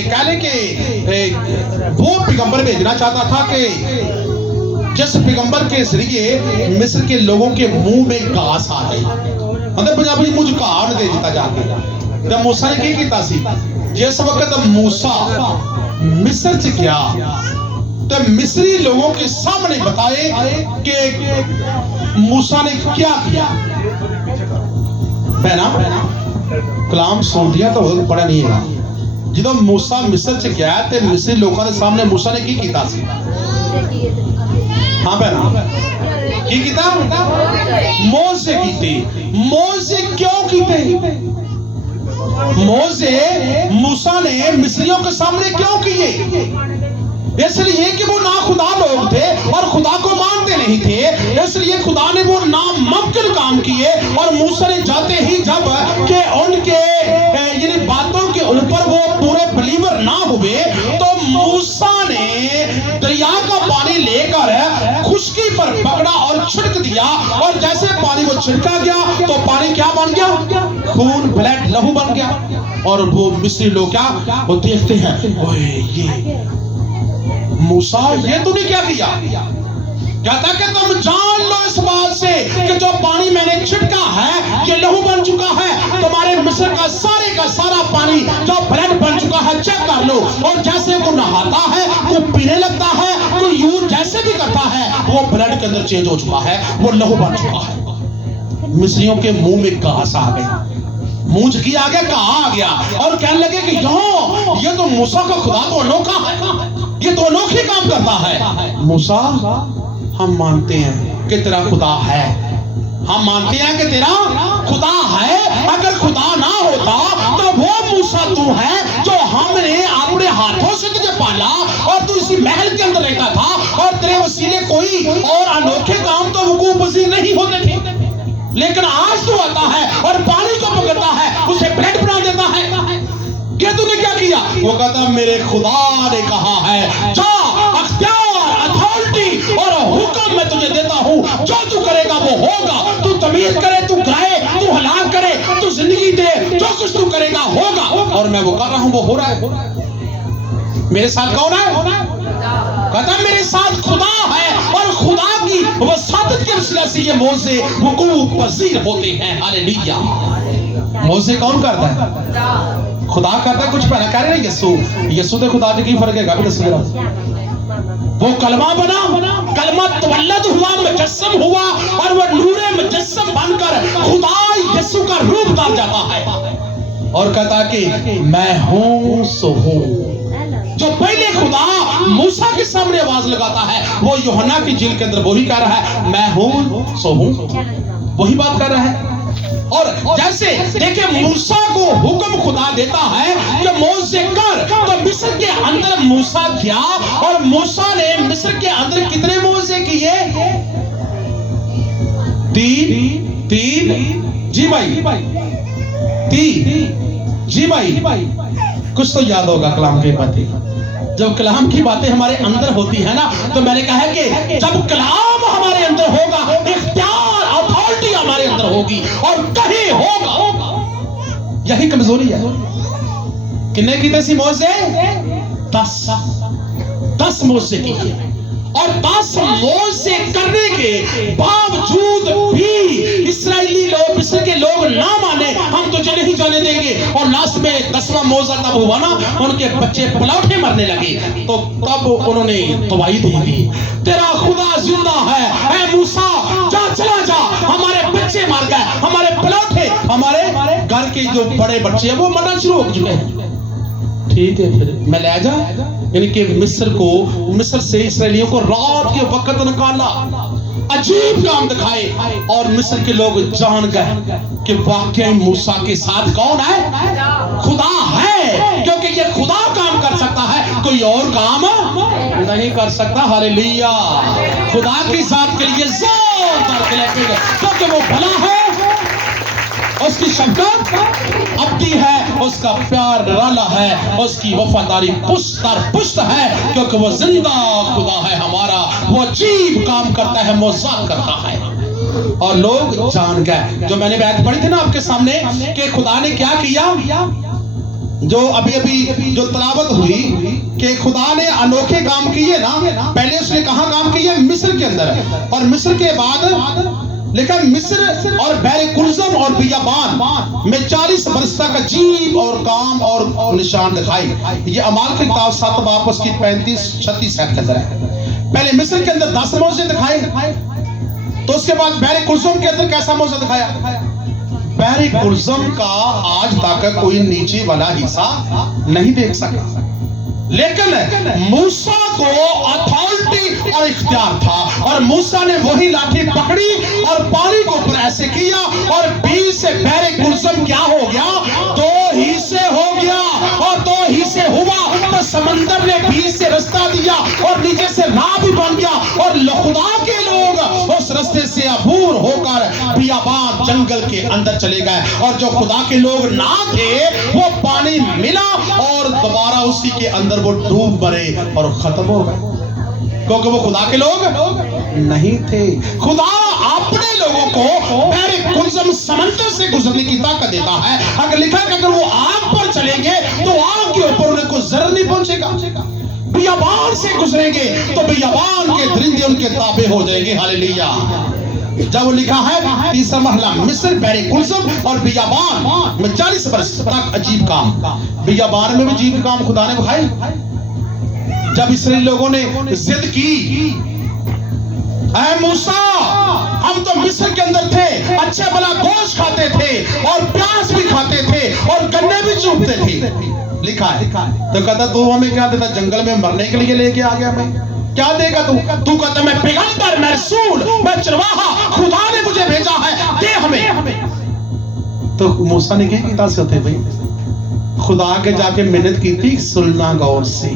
कह ले कि वो पैगंबर भेजना चाहता था कि जिस पैगंबर के जरिए मिस्र के लोगों के मुंह में घास आ जाए। मतलब पंजाबी मुझे घास दे दिता जाके। तो मूसा ने क्या किया सी? जिस वक्त मूसा मिस्र च गया तो मिस्री लोगों के सामने बताए कि मूसा ने क्या किया। बहना कलाम सुन लिया तो पढ़ा नहीं है। जो मूसा मिस्र च गया तो मिस्री लोगों के सामने मूसा ने की किया सी? हाँ बहना की किया? मोज़े कीते। मोज़े क्यों कीते? मोज़े मूसा ने मिस्रियों के सामने क्यों किए? इसलिए कि वो ना खुदा लोग थे और खुदा को मानते नहीं थे, इसलिए खुदा ने वो नामुमकिन काम किए। और मूसा ने जाते ही जब कि उनके इन बातों के ऊपर वो पूरे बिलीवर ना हुए, तो मूसा ने दरिया का पानी लेकर खुशकी पर पकड़ा और छिड़क दिया, और जैसे पानी वो छिड़का गया तो पानी क्या बन गया? खून, ब्लड, लहू बन गया। और वो मिस्री लोग क्या वो देखते हैं, ओए ये मूसा ये तूने क्या किया? कहता कि तुम जान लो इस बात से कि जो पानी मैंने छिड़का है ये लहू बन चुका है, तुम्हारे मिस्र का सारा पानी जो ब्लड बन चुका है, चेक कर लो। और जैसे वो नहाता है वो पीने लगा के अंदर चेंज हो चुका है, वो लहू बन चुका है। मिस्रियों के मुंह में घास आ गया, मूंछ की आ गया, कहा आ गया, और कहने लगे कि ये तो मूसा का खुदा तो अनोखा है, ये तो अनोखे काम करता है। मूसा, हम मानते हैं कि तेरा खुदा है, हम मानते हैं कि तेरा खुदा है। अगर खुदा ना होता तो वो मूसा तू है जो हमने अपने हाथों से तुझे पाला और तू इसी महल के अंदर रहता था, और तेरे वसीले कोई और अनोखे काम तो वकूफ पजीर नहीं होते थे। लेकिन आज तू आता है और पानी को पकड़ता है, उसे ब्रेड बना देता है। क्या तूने क्या किया? वो कहता मेरे खुदा ने कहा है, जा अख्तियार, अथॉरिटी और हुक्म मैं तुझे देता हूं, जो तू करेगा वो होगा। तू तमीज करे, तू गाए, तू हलाक करे, तू जिंदगी दे, जो कुछ तू करेगा होगा, और मैं वो कर रहा हूं, वो हो रहा है। मेरे साथ कौन है? कहता मेरे साथ खुदा है, और खुदा की वसादत के वसीले से ये मौजे वकूफ पजीर होते हैं। हालेलुया। मौजे कौन करता है? खुदा करता है। कुछ पहले कह रहे ना यीशु ते खुदा के की फर्क है? कभी दसो जरा। वो कलमा बना, कलमा तवल्लद हुआ, मुजस्सम हुआ, और वो नूरे मुजस्सम बनकर खुदा यीशु का रूप धार जाता है, और कहता कि मैं हूं सो हूं। जो पहले खुदा मूसा के सामने आवाज लगाता है, वो यूहन्ना की झील के अंदर वही कह रहा है, मैं हूं सो हूं, वही बात कर रहा है। और जैसे देखिए मूसा को हुक्म खुदा देता है कि मोसे कर, तो मिस्र के अंदर मूसा गया, और मूसा ने मिस्र के अंदर कितने मोजे किए? तीन। जी भाई, तीन। जी भाई, कुछ तो याद होगा कलाम के बातें। जब कलाम की बातें हमारे अंदर होती है ना, तो मैंने कहा है कि जब कलाम हमारे अंदर होगा, इख्तियार, अथॉरिटी हमारे अंदर होगी, और कहीं होगा। यही कमजोरी है। कितने की थी मोसे? 10 मोसे की है, और 10 मोसे करने के बावजूद भी इस्राएली लोग, मिस्र के लोग ना माने, हम तुझे नहीं जाने देंगे। और लास्ट में 10वां मोजा तब हुआ ना, उनके बच्चे पलौठे मरने लगे, तो तब उन्होंने गवाही दे दी, तेरा खुदा जिंदा है, ऐ मूसा जा, चला जा, हमारे बच्चे मर गए, हमारे पलौठे, हमारे घर के जो बड़े बच्चे हैं वो मरना शुरू हो चुके हैं। ठीक है, फिर मैं ले जा, यानी कि मिस्र से इसराइलियों को रात के वक्त निकाला, अजीब काम दिखाए, और मिस्र के लोग जान गए कि वाकई मूसा के साथ कौन है? खुदा है, क्योंकि ये खुदा काम कर सकता है, कोई और काम नहीं कर सकता। हालेलुया। खुदा की जात के लिए जोरदार क्लैपिंग, क्योंकि वो भला है, उसकी शफकत अब्दी है, उसका प्यार निराला है, उसकी वफादारी पुश्त दर पुश्त है, क्योंकि वो जिंदा खुदा है हमारा, वो अजीब काम करता है, मौजूद करता है। और लोग जान गए, जो मैंने बात पढ़ी थी ना आपके सामने, कि खुदा ने क्या किया, जो अभी जो तलावत हुई कि खुदा ने अनोखे काम किए ना। पहले उसने कहां काम किए? मिस्र के अंदर, और मिस्र के बाद लिखा मिस्र और बैरे कुलजम और बियाबान में 40 वर्ष तक अजीब और काम और निशान दिखाए। ये अमाल की किताब 7 बाब उसकी 35-36 के अंदर है। पहले मिस्र के अंदर 10 मौजे दिखाए, तो उसके बाद बैरे कुलजम के अंदर कैसा मौजा दिखाया? बैरे कुलजम का आज तक कोई नीचे वाला हिस्सा नहीं देख सका, लेकिन मूसा को अथॉरिटी और इख्तियार था, और मूसा ने वही लाठी पकड़ी और पानी को ऊपर ऐसे किया, और 20 से बैरे कुलसम क्या हो गया? 2 हिस्से हो गया, और 2 हिस्से हुआ तो समंदर ने 20 से रास्ता दिया, और नीचे से राह भी बन गया, और खुदा के लोग उस रास्ते से अबूर होकर बियाबान जंगल के अंदर चले गए, और जो खुदा के लोग ना थे वो पानी मिला, और दोबारा उसी के अंदर वो डूब मरे और खत्म हो गए, क्योंकि वो खुदा के लोग नहीं थे। खुदा अपने लोगों को बैरे कुलजम समंदर से गुजरने की ताकत देता है। अगर लिखा कि अगर वो आग पर चलेंगे तो आग के ऊपर उन्हें कोई जर नहीं पहुंचेगा, बियाबान से गुजरेंगे तो बियाबान के दरिंदे उनके ताबे हो जाएंगे। हालेलुया। जब लिखा है 3रा महला मिस्र, बैरे कुलजम और बियाबान में 40 वर्ष तक अजीब काम। बियाबान में भी अजीब काम खुदा ने दिखाए। जब इसराइली लोगों ने जिद की ऐ मूसा, हम तो मिस्र के अंदर थे, अच्छे भला गोश्त खाते थे और प्याज भी खाते थे और गन्ने भी चूपते थे। लिखा है। तो कहता तू हमें क्या देता, जंगल में मरने के लिए लेके आ गया, मैं क्या देगा तू? तू कहता मैं पैगंबर, मैं रसूल, मैं चरवाहा, खुदा ने मुझे भेजा है, दे हमें। तो मूसा ने क्या किया से भाई, खुदा के जाके मिन्नत की थी। सुनना गौर से,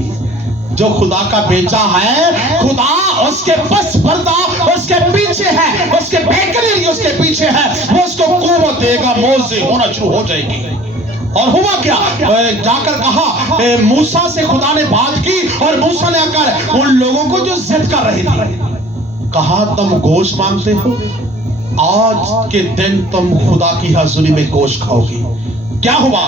जो खुदा का बेटा है, खुदा उसके बस पर्दा उसके पीछे है, उसके बेकरी उसके पीछे है, वो उसको कुव्वत देगा, मौजे होना शुरू हो जाएगी। और हुआ क्या, जाकर कहा मूसा से खुदा ने बात की और मूसा ने आकर उन लोगों को जो जिद कर रहे थे, कहा तुम गोश्त मांगते हो, आज के दिन तुम खुदा की हाज़ुरी में गोश्त खाओगे। क्या हुआ,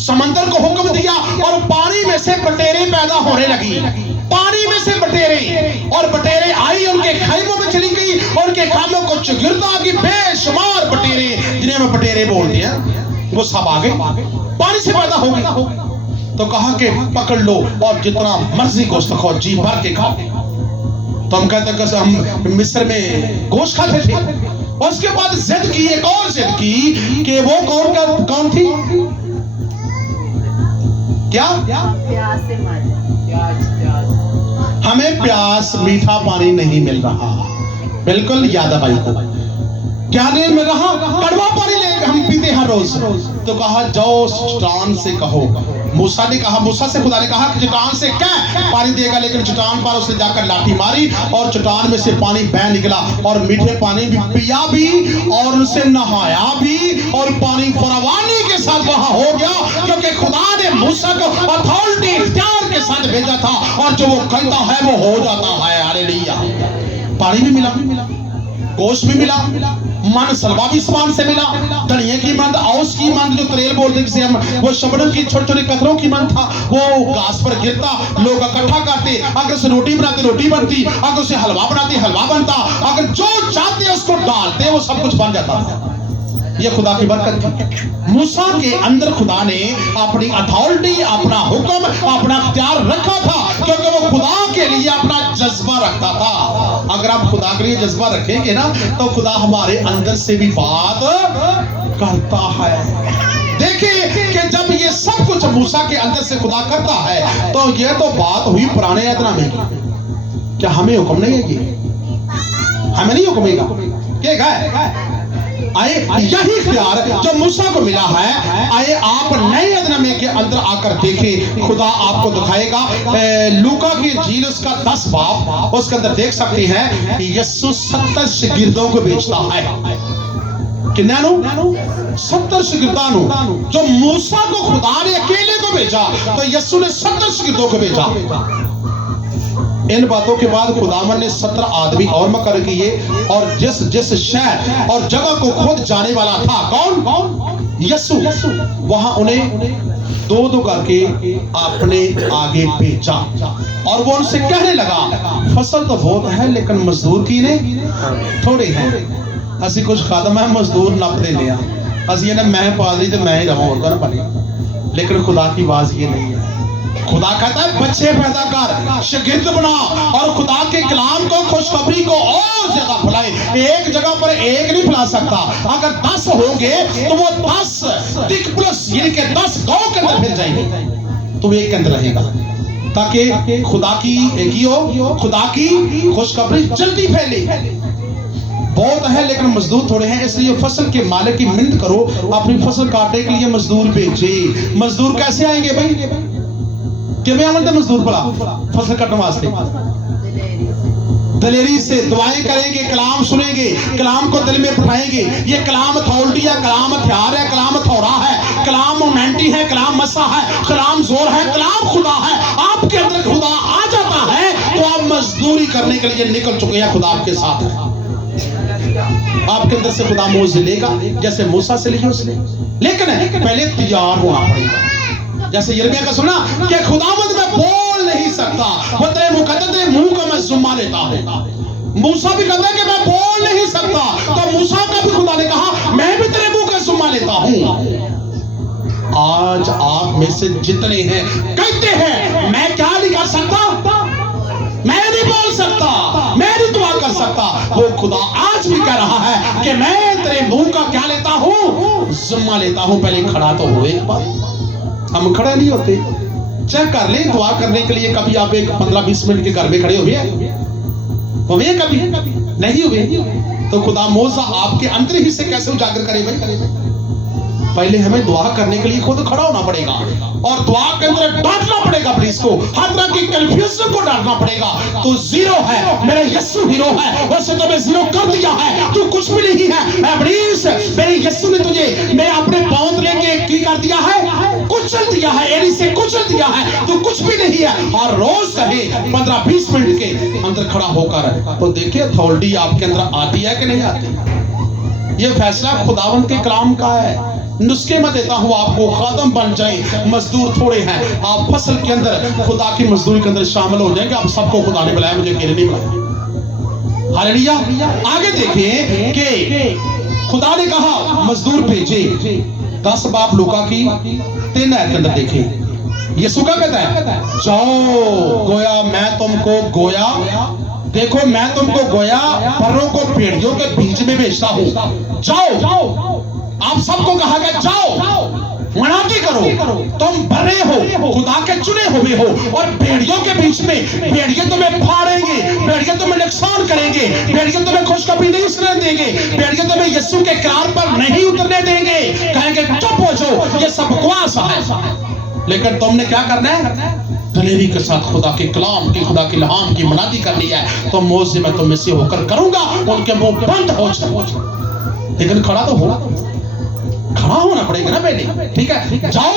समंदर को हुक्म दिया और पानी में से बटेरें पैदा होने लगी, पानी में से बटेरें, और बटेरें आई उनके खैमों में चली गई और उनके खैमों को चुगिरदा की बेशुमार बटेरें, जिन्हें हम बटेरें बोलते हैं, वो सब आ गए, पानी से पैदा हो गई। तो कहा कि पकड़ लो और जितना मर्जी गोश्त खाओ, जी भर के खाओ। तो हम कहते हैं हम मिस्र में गोश्त खाते थे। और उसके बाद जिद की, एक और जिद की कि वो कौन थी, क्या हमें प्यास मीठा पानी नहीं मिल रहा। बिल्कुल याद है भाई को, क्या नहीं मिल रहा, कड़वा पानी लेके हम पीते हैं रोज। तो कहा जाओ चट्टान से कहो, मूसा ने कहा, मूसा से खुदा ने कहा कि चट्टान से क्या पानी देगा, लेकिन चट्टान पर उसने जाकर लाठी मारी और चट्टान में से पानी बह निकला और मीठे पानी भी पिया भी और उनसे नहाया भी और पानी फरावानी के साथ वहां हो गया, क्योंकि खुदा ने मूसा को अथॉरिटी इख्तियार के साथ भेजा था और जो वो कहता है वो हो जाता है। हालेलुया। पानी भी मिला, गोश्त भी मिला, मन सलवा भी सामान से मिला, धनिया की मंद, औस की मंद, जो तरेल बोलते जिसे हम, वो शबनम की छोटे छोटे कतरों की मंद था, वो घास पर गिरता, लोग इकट्ठा करते, अगर उसे रोटी बनाते रोटी बनती, अगर उसे हलवा बनाते हलवा बनता, अगर जो चाहते उसको डालते, वो सब कुछ बन जाता था। ये खुदा की बरकत थी। मूसा के अंदर खुदा ने अपनी अथॉरिटी, अपना हुक्म, अपना इख्तियार रखा था, क्योंकि वो खुदा के लिए अपना जज्बा रखता था। अगर आप खुदा के लिए जज्बा रखेंगे ना, तो खुदा हमारे अंदर से भी बात करता है। देखिए कि जब ये सब कुछ मूसा के अंदर से खुदा करता है, तो ये तो बात हुई पुराने ऐतनामे की। क्या हमें हुक्म नहीं है? ये हमें नहीं हुक्मेगा, क्या है? आए यही इख्तियार जो मूसा को मिला है, आए आप नए ऐतनामे के अंदर आकर देखें, खुदा आपको दिखाएगा। लूका की इंजील उसका 10 बाब, उसके अंदर देख सकते हैं यीशु 70 शागिर्दों को भेजता है। कितना 70 शागिर्दां, जो मूसा को खुदा ने अकेले को भेजा, तो यीशु ने 70 शागिर्दों को भेजा। इन बातों के बाद खुदावन ने 17 आदमी और मुकर्रर किए, और जिस जिस शहर और जगह को खुद जाने वाला था, कौन? यीशु, वहां उन्हें दो दो करके अपने आगे भेजा। और वो उनसे कहने लगा, फसल तो बहुत है लेकिन मजदूर की ने थोड़े हैं। असि कुछ खादम है, मजदूर नपते लिया, असि ने मैं पा दी तो मैं ही रहा और बने। लेकिन खुदा की आवाज ये नहीं है। खुदा कहता है बच्चे पैदा कर, शागिर्द बना, और खुदा के कलाम को, खुशखबरी को और ज्यादा फैलाए। एक जगह पर एक नहीं फैला सकता, अगर 10 होंगे तो वो 10 दिक प्लस, यानी कि 10 गांव के अंदर फिर जाएंगे, तो एक के अंदर रहेगा, ताकि खुदा की खुशखबरी जल्दी फैले। बहुत है लेकिन मजदूर थोड़े हैं, इसलिए फसल के मालिक की मिन्नत करो, अपनी फसल काटने के लिए मजदूर भेजे। मजदूर कैसे आएंगे भाई? किमें आमद मजदूर भला फसल कटने वास्ते? दलेरी से दुआएं करेंगे, कलाम सुनेंगे, कलाम को दिल में बिठाएंगे। ये कलाम अथॉरिटी है, कलाम हथियार है, कलाम हथौड़ा है, कलाम मोमेंटी है, कलाम मसा है, कलाम जोर है, कलाम खुदा है। आपके अंदर खुदा आ जाता है तो आप मजदूरी करने के लिए निकल चुके हैं, खुदा आपके साथ है। आपके अंदर से खुदा मोज़ लेगा, जैसे मूसा से लिया उसने, लेकिन पहले तैयार होना पड़ेगा। जैसे यिर्मयाह का सुना कि खुदावंद मैं बोल नहीं सकता, वो तेरे मुंह का मैं जुम्मा लेता हूं। मूसा भी कहता है कि मैं बोल नहीं सकता, तो मूसा का भी खुदा ने कहा मैं भी तेरे मुंह का जुम्मा लेता हूं। आज आप में से जितने हैं कहते हैं मैं क्या नहीं कर सकता, मैं नहीं बोल सकता, मैं नहीं दुआ वो खुदा आज भी कह रहा है कि मैं तेरे मुंह का क्या लेता हूँ, जिम्मा लेता हूँ। पहले खड़ा तो हो एक बार। हम खड़े नहीं होते। चेक कर ले, दुआ करने के लिए कभी आप एक 15-20 मिनट के घर में खड़े हुए कभी नहीं हुए? तो खुदा मौजा आपके अंदर हिस्से कैसे उजागर करे भाई? पहले हमें दुआ करने के लिए खुद खड़ा होना पड़ेगा और दुआ के अंदर डांटना पड़ेगा पुलिस को, हर तरह की कंफ्यूजन को डांटना पड़ेगा। तो जीरो है, मेरा यीशु हीरो है, वैसे तो मैं जीरो कर दिया है, तू कुछ भी नहीं है। पुलिस, मेरे यीशु ने तुझे मेरे अपने पांव लेके की कर दिया है, कुचल दिया है, एड़ी से कुचल दिया है, तू कुछ भी नहीं है। और रोज कहे 15-20 मिनट के अंदर खड़ा होकर, तो देखिए अथॉरिटी आपके अंदर आती है कि नहीं आती। ये फैसला खुदावंत के कलाम का है। नुस्खे में देता हूं आपको, खादम बन जाए। मजदूर थोड़े हैं, आप फसल के अंदर खुदा की मजदूरी के अंदर शामिल हो जाएंगे। आप सबको खुदा ने बुलाया, मुझे अकेले नहीं बुलाया। हालेलुया। आगे देखिए कि खुदा ने कहा मजदूर भेजे। 10 बाब लूका की 3 आयत के अंदर देखिए, यीशु क्या कहता है, जाओ गोया मैं तुमको गोया, देखो मैं तुमको गोया बर्रों को भेड़ियों के बीच में भेजता हूं। जाओ, आप सबको कहा गया जाओ, मनाती करो, तुम बर्रे हो, खुदा के चुने हुए हो, और भेड़ियों के बीच में भेड़िए तुम्हें फाड़ेंगे, भेड़िए तुम्हें नुकसान करेंगे, भेड़िए तुम्हें खुशखबरी नहीं सुनने देंगे, भेड़िए तुम्हें यीशु के किनार पर नहीं उतरने देंगे, कहेंगे चुप हो जाओ, ये सब बकवास है। लेकिन तुमने क्या करना है, दलेरी के साथ खुदा के कलाम की, खुदा के लहाम की मनादी करनी है। तो मौज मैं तुम में से होकर करूंगा, उनके मुंह बंद हो जाए। लेकिन खड़ा तो खड़ा होना पड़ेगा ना पहले, ठीक है। जाओ,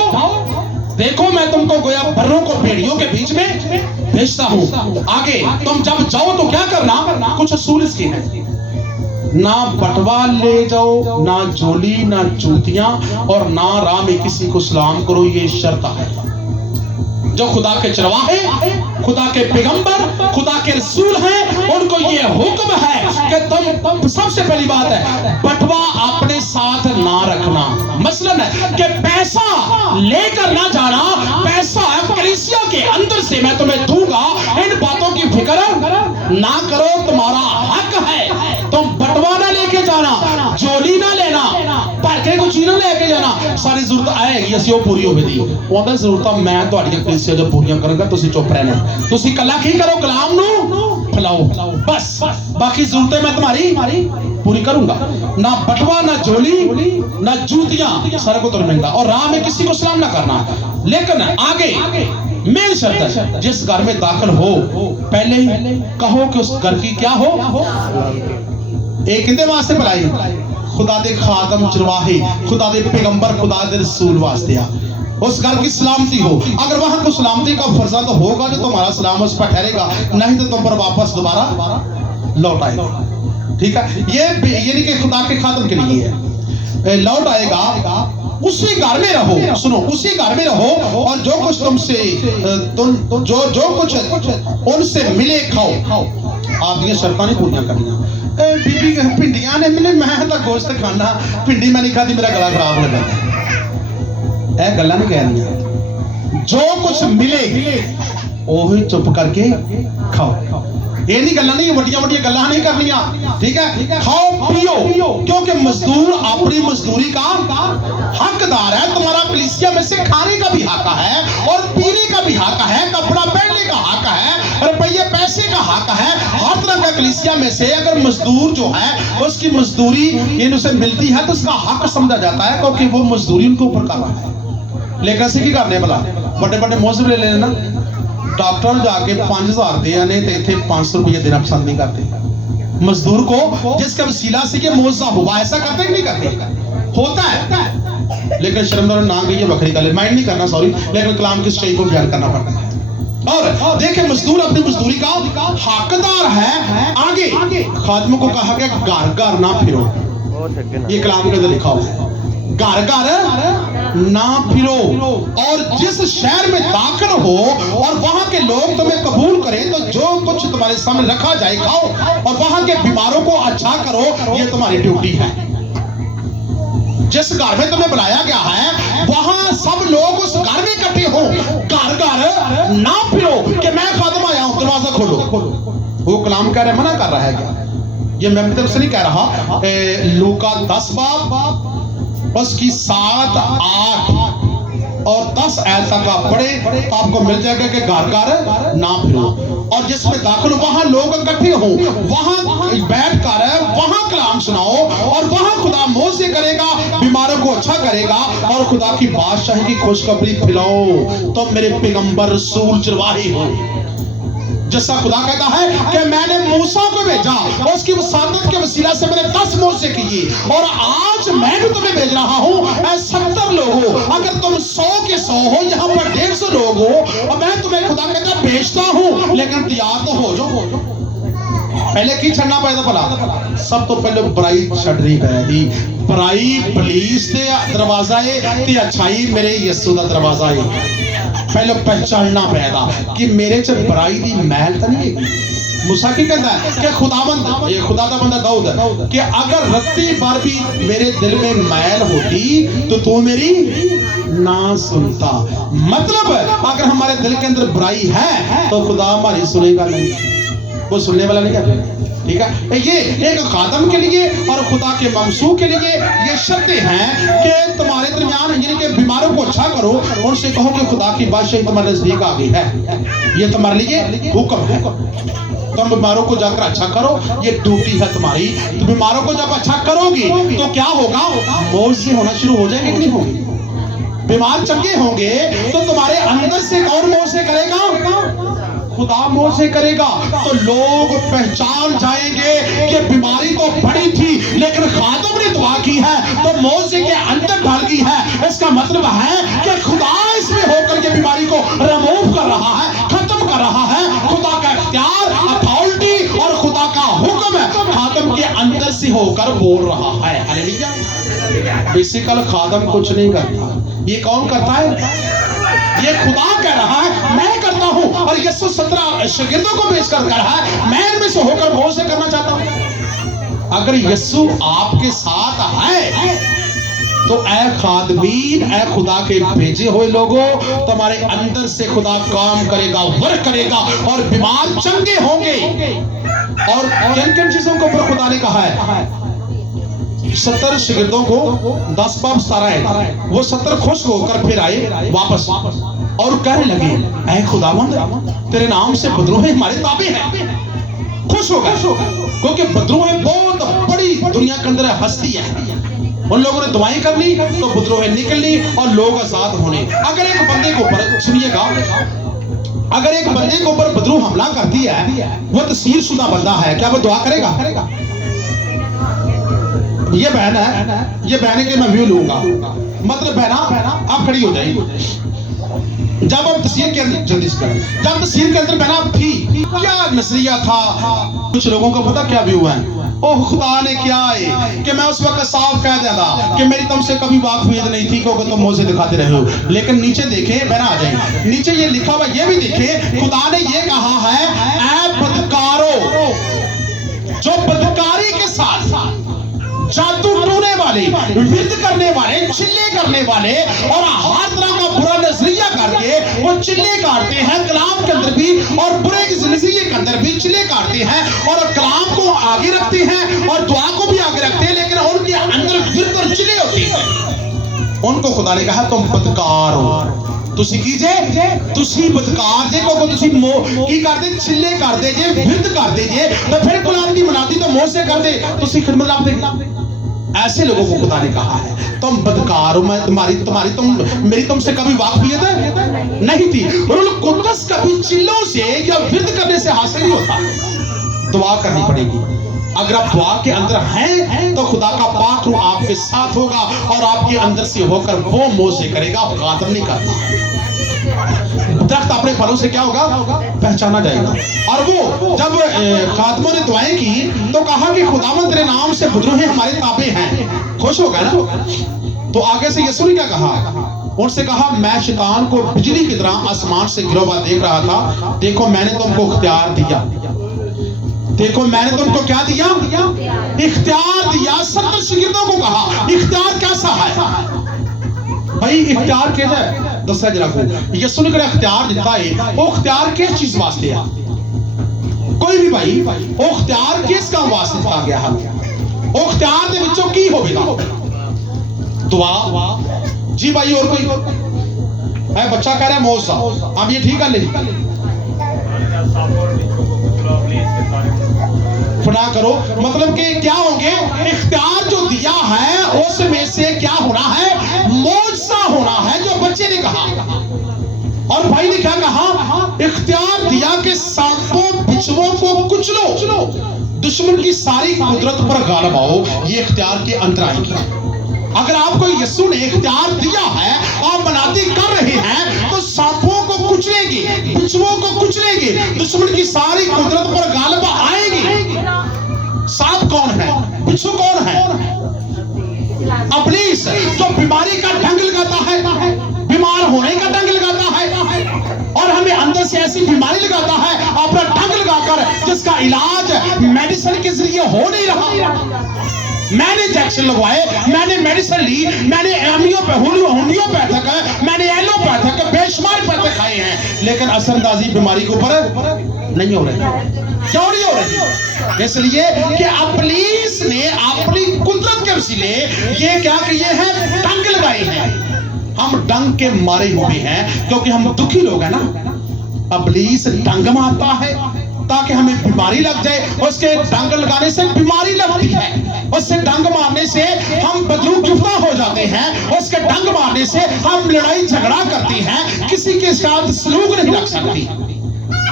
देखो मैं तुमको गोया बर्रों को भेड़ियों के बीच में भेजता हूं। आगे तुम जब जाओ तो क्या करना, कुछ असूल इसके हैं, ना बटवा ले जाओ, ना झोली, ना जूतियां, और ना राह में किसी को सलाम करो। ये शर्त है। जो खुदा के चरवाहे, खुदा के पैगंबर, खुदा के रसूल हैं, उनको ये हुक्म है कि तुम सबसे पहली बात है बटवा अपने साथ ना रखना। मसलन है कि पैसा लेकर ना जाना, पैसा कलीसिया के अंदर से मैं तुम्हें दूंगा, इन बातों की फिक्र ना करो, तुम्हारा हक है। तुम बटवा ना लेके जाना, जोली ना लेना, भरके कुछ ना लेके जाना। सारी जरूरत आएगी, असि वो पूरी होगी। ਉਹਦਾ ਜ਼ਰੂਰਤਾਂ ਮੈਂ ਤੁਹਾਡੀਆਂ ਕਲੀਸਿਆ ਜੋ ਪੂਰੀਆਂ ਕਰਾਂਗਾ, ਤੁਸੀਂ ਚੁੱਪ ਰਹਿਣਾ। ਤੁਸੀਂ ਕੱਲਾ ਕੀ ਕਰੋ, ਕਲਾਮ ਨੂੰ फैलाओ, बस बाकी जरूरतें मैं तुम्हारी पूरी करूंगा। ना बटवा, ना झोली, ना जूतियां, सारा को तो महंगा, और राह में किसी को सलाम ना करना। लेकिन आगे मेन शर्त है, जिस घर में दाखिल हो पहले ही कहो कि उस घर की क्या हो, एक किंदे वास्ते भलाई, खुदा दे खादम चरवाहे, खुदा दे पैगंबर, खुदा दे रसूल वास्ते उस घर की सलामती हो। अगर वहां को सलामती का फर्जा तो होगा जो तुम्हारा सलाम उस पर ठहरेगा, नहीं तो तुम पर वापस दोबारा लौट आएगा। ठीक है, ये नहीं कि खुदा के खातम के लिए है, लौट आएगा। उसी घर में रहो, सुनो, उसी घर में रहो, और जो कुछ तुमसे जो कुछ उनसे मिले खाओ। आप ये शर्तां नहीं पूरियां करनियां। बीबी भिंडियां ने मिले, मैं तो गोश्त खाना, भिंडी मैं नहीं खाती, मेरा गला खराब हो जाता है। ਇਹ ਗੱਲਾਂ ਨਹੀਂ ਕਹਿਣੀਆਂ। जो कुछ मिले ਉਹੀ चुप करके खाओ। ये नहीं गल्लां नहीं, वड्डियां वड्डियां गल्लां नहीं करनियां। ठीक है, खाओ पियो, क्योंकि मजदूर अपनी मजदूरी का हकदार है। तुम्हारा कलीसिया में से खाने का भी हक है, और पीने का भी हक है, कपड़ा पहनने का हक है, रुपये पैसे का हक है, हर तरह का कलीसिया में से अगर मजदूर जो है उसकी मजदूरी इनसे मिलती है तो उसका हक समझा जाता है, क्योंकि वो मजदूरी उनके ऊपर कर रहा है। लेकिन असं की करने भला, बड़े बड़े मौसम ले लेना, डॉक्टर जाके 5000 दिया ने तो इतने 500 रुपये देना पसंद नहीं करते मजदूर को, जिसका वसीला से कि मौजा हुआ। ऐसा करते कि नहीं करते? होता है, लेकिन शर्मदार ना गई है बखरी गल, माइंड नहीं करना, सॉरी, लेकिन कलाम की सच्चाई को बयान करना पड़ता है। और देखे मजदूर अपनी मजदूरी का हकदार है। आगे खादमों को कहा गया घर घर ना फिरो, ये कलाम के अंदर लिखा हुआ है, घर घर ना फिरो। और जिस शहर में दाखिल हो और वहां के लोग तुम्हें कबूल करें, तो जो कुछ तुम्हारे सामने रखा जाए खाओ, और वहां के बीमारों को अच्छा करो, ये तुम्हारी ड्यूटी है। जिस घर में तुम्हें बुलाया गया है वहां सब लोग उस घर में इकट्ठे हो। घर घर ना फिरो कि मैं खादम आया हूं, दरवाजा खोलो। वो कलाम कह रहे, मना कर रहा है क्या? ये मैं अपनी तरफ से नहीं कह रहा, लूका 10 बाब उसकी 7, 8 और 10 आयत तक आप पढ़े तो आपको मिल जाएगा कि घर घर ना फिरो, और जिसमें दाखिल वहां लोग इकट्ठे हो, वहां बैठ कर वहां कलाम सुनाओ, और वहां खुदा मौजे करेगा, बीमारों को अच्छा करेगा, और खुदा की बादशाही की खुशखबरी फैलाओ। तो मेरे पैगंबर रसूल चरवाहे हो, जैसा खुदा कहता है कि मैंने मूसा को भेजा, उसकी वसादत के वसीला से मैंने 10 मौजे किए, और आज मैं भी तुम्हें भेज रहा हूं। 70 लोग हो, अगर तुम 100 के 100 हो, यहाँ पर 150 लोग हो, और मैं तुम्हें खुदा कहता भेजता हूं, लेकिन तैयार तो हो जाओ। पहले की छड़ना पैदा भला, सब तो पहले बुराई छड़नी पैदी, बुराई पुलिस दे दरवाजा है ते अच्छाई मेरे यीशु दा दरवाजा है। पहले पहचानना पैदा कि मेरे च बुराई दी मैल तो नहीं है। मूसा की कहता है कि खुदाबंद, ये खुदा दा बंदा दाऊद है, कि अगर रत्ती बार भी मेरे दिल में मैल होती तो तू मेरी ना सुनता। मतलब अगर हमारे दिल के अंदर बुराई है तो खुदा हमारी सुनेगा नहीं, वो सुनने वाला नहीं है। ठीक है, ये एक खादम के लिए और खुदा के ममसू के लिए ये शर्तें हैं कि तुम्हारे दरमियान जिनके बीमारों को अच्छा करो, उनसे कहो कि खुदा की बादशाही तुम्हारे नजदीक आ गई है, ये तुम्हारे लिए हुक्म है। तुम बीमारों को जाकर अच्छा करो, ये ड्यूटी है तुम्हारी। तो बीमारों को जब अच्छा करोगी तो क्या होगा, मौज होना शुरू हो जाएंगे कि नहीं होगी। बीमार चंगे होंगे तो तुम्हारे अंदर से कौन मौज से करेगा, खुदा मोह से करेगा। तो लोग पहचान जाएंगे कि बीमारी तो बड़ी थी लेकिन खादम ने दुआ की है तो मौजे के अंदर ढल गई है। इसका मतलब है कि खुदा इसमें होकर के बीमारी को रिमूव कर रहा है, खत्म कर रहा है। खुदा का इख्तियार, अथॉरिटी और खुदा का हुक्म खादम के अंदर से होकर बोल रहा है। हालेलुया। बेसिकल खादम कुछ नहीं करता, ये कौन करता है, ये खुदा कह रहा है मैं करता हूं, और यीशु 17 शागिर्दों को भेजकर कह रहा है मैं इनमें से होकर बहुत से करना चाहता हूं। अगर यीशु आपके साथ है तो ऐ खादमीन, ऐ खुदा के भेजे हुए लोगों, तुम्हारे अंदर से खुदा काम करेगा, वर्क करेगा, और बीमार चंगे होंगे। और किन किन चीजों के ऊपर खुदा ने कहा है, 70 शागिर्दों को 10 बाब 17 है, वो 70 खुश होकर फिर आए वापस और कहने लगे ऐ खुदावंद तेरे नाम से बदरूहें हमारे ताबे हैं। खुश हो गए क्योंकि बदरूहें बहुत बड़ी दुनिया के अंदर हस्ती है। उन लोगों ने दुआएं कर ली तो बदरूहें निकली और लोग आजाद होने। अगर एक बंदे के ऊपर, सुनिएगा, अगर एक बंदे के ऊपर बदरू हमला करती है, वो तस्वीर शुदा बंदा है, क्या वो दुआ करेगा? ये बहन है, ये बहन के मैं व्यू लूंगा, मतलब बहना आप खड़ी हो जाएगी। जब हम तस्वीर के अंदर, जल्दी से करें, जब तस्वीर के अंदर बहना थी, क्या नजरिया था, कुछ लोगों को पता क्या व्यू है, ओह खुदा ने क्या है कि मैं उस वक्त साफ कह देता कि मेरी तुमसे कभी वाकफियत नहीं थी क्योंकि तुम मुझे दिखाते रहे हो। लेकिन नीचे देखे, बहना आ जाए, नीचे ये लिखा हुआ, ये भी देखे, खुदा ने ये कहा है ऐ बदकारो, जो बदकारी के साथ जादू टूने वाले, विद करने वाले, चिल्ले करने वाले और हर तरह का बुरा नजरिया करके वो चिल्ले काटते हैं कलाम के अंदर भी, और बुरे के नजरिए के अंदर भी चिल्ले काटते हैं, और कलाम को आगे रखते हैं और दुआ को भी आगे रखते हैं, लेकिन उनके अंदर विद और चिल्ले होती है। उनको खुदा ने कहा तुम बदकार हो, तुसी कीजे, तुसी बदकार जे को तुसी की करदे, चिल्ले करदे जे, विद करदे जे, तो फिर गुलाम की मनाती तो मोह से करदे, तुसी खिदमत आपदे। ऐसे लोगों को खुदा ने कहा है तुम बदकार हो, मैं मेरी तुमसे कभी वाकफियत नहीं थी। रूल कुद्दस कभी चिल्लों से या विद करने से हासिल नहीं होता, दुआ करनी पड़ेगी। अगर आप दुआ के अंदर हैं तो खुदा का पाक रूह आपके साथ होगा और आपके अंदर से होकर वो मोसे करेगा, खादम नहीं करता। दरख्त अपने फलों से क्या होगा, पहचाना जाएगा। और वो जब खादमों ने दुआएं की तो कहा कि खुदावंद तेरे नाम से बदरूहें हमारे ताबे हैं। खुश हो गए ना। तो आगे से यीशु ने क्या कहा, उनसे कहा मैं शैतान को बिजली की तरह आसमान से गिरा हुआ देख रहा था, देखो मैंने तुमको इख्तियार दिया, देखो मैंने तुमको क्या दिया, इख्तियार दिया। 70 शागिर्दों को कहा इख्तियार कैसा है भाई, इख्तियार कैसा है दसा जरा को। यीशु ने इख्तियार दिता है, वो इख्तियार किस चीज वास्ते है, कोई भी भाई ਉਹ ਇਖਤਿਆਰ ਕਿਸ ਕੰਮ ਵਾਸਤੇ ਦਿੱਤਾ ਗਿਆ ਹੈ ਉਹ ਇਖਤਿਆਰ ਦੇ ਵਿੱਚੋਂ ਕੀ ਹੋਵੇਗਾ दुआ जी भाई और कोई है बच्चा कह रहा है मौसा हम ये ठीक है नहीं फना करो मतलब कि क्या होंगे इख्तियार जो दिया है उसमें से क्या होना है मौसा होना है जो बच्चे ने कहा और भाई ने क्या कहा इख्तियार दिया कि सांपों बिच्छुओं को कुचलो दुश्मन की सारी कुदरत पर गालिब आओ ये इख्तियार के अंदर आएगी अगर आपको यीशु ने इख्तियार दिया है आप मनाती कर रहे हैं तो सांपों को कुचलेगी बिच्छुओं को कुचलेगी दुश्मन की सारी कुदरत पर गालिब आएगी सांप कौन है बिच्छू कौन है इब्लीस जो बीमारी का ढंग लगाता है बीमार होने का ढंग लगाता है और हमें अंदर से ऐसी बीमारी लगाता है अपना ढंग लगाकर जिसका इलाज मेडिसिन के जरिए हो नहीं रहा मैंने इंजेक्शन लगवाए मैंने मेडिसिन ली मैंने होम्योपैथिक मैंने एलोपैथिक बेशुमार पैसे खाए हैं लेकिन असरअंदाजी बीमारी के ऊपर नहीं हो रही क्यों नहीं हो रही इसलिए कि इब्लीस ने अपनी कुदरत के वसीले ये क्या किए हैं डंग लगाए हैं हम डंग के मारे हुए हैं क्योंकि हम दुखी लोग हैं ना इब्लीस डंग मारता है ताकि हमें बीमारी लग जाए उसके डंग लगाने से बीमारी लगती है उससे डंग मारने से हम बदरूजुफ्ता हो जाते हैं उसके डंग मारने से हम लड़ाई झगड़ा करते हैं किसी के साथ सलूक नहीं रख सकती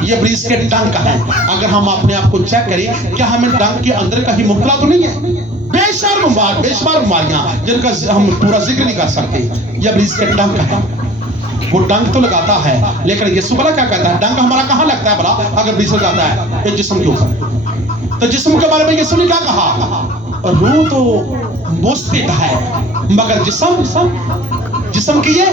ये इब्लीस के डंग है अगर हम अपने आप को चेक करें क्या हमें डंग के अंदर कहीं मुबतला तो नहीं है बेशुमार बीमारियां जिनका हम पूरा जिक्र नहीं कर सकते ये इब्लीस के डंग है वो डंग तो लगाता है लेकिन यीशु भला क्या कहता है डंग हमारा कहां लगता है भला अगर इब्लीस लगाता है ये जिस्म के ऊपर तो जिस्म के बारे में यीशु ने क्या कहा रूह तो मुस्तिद है मगर जिस्म की ये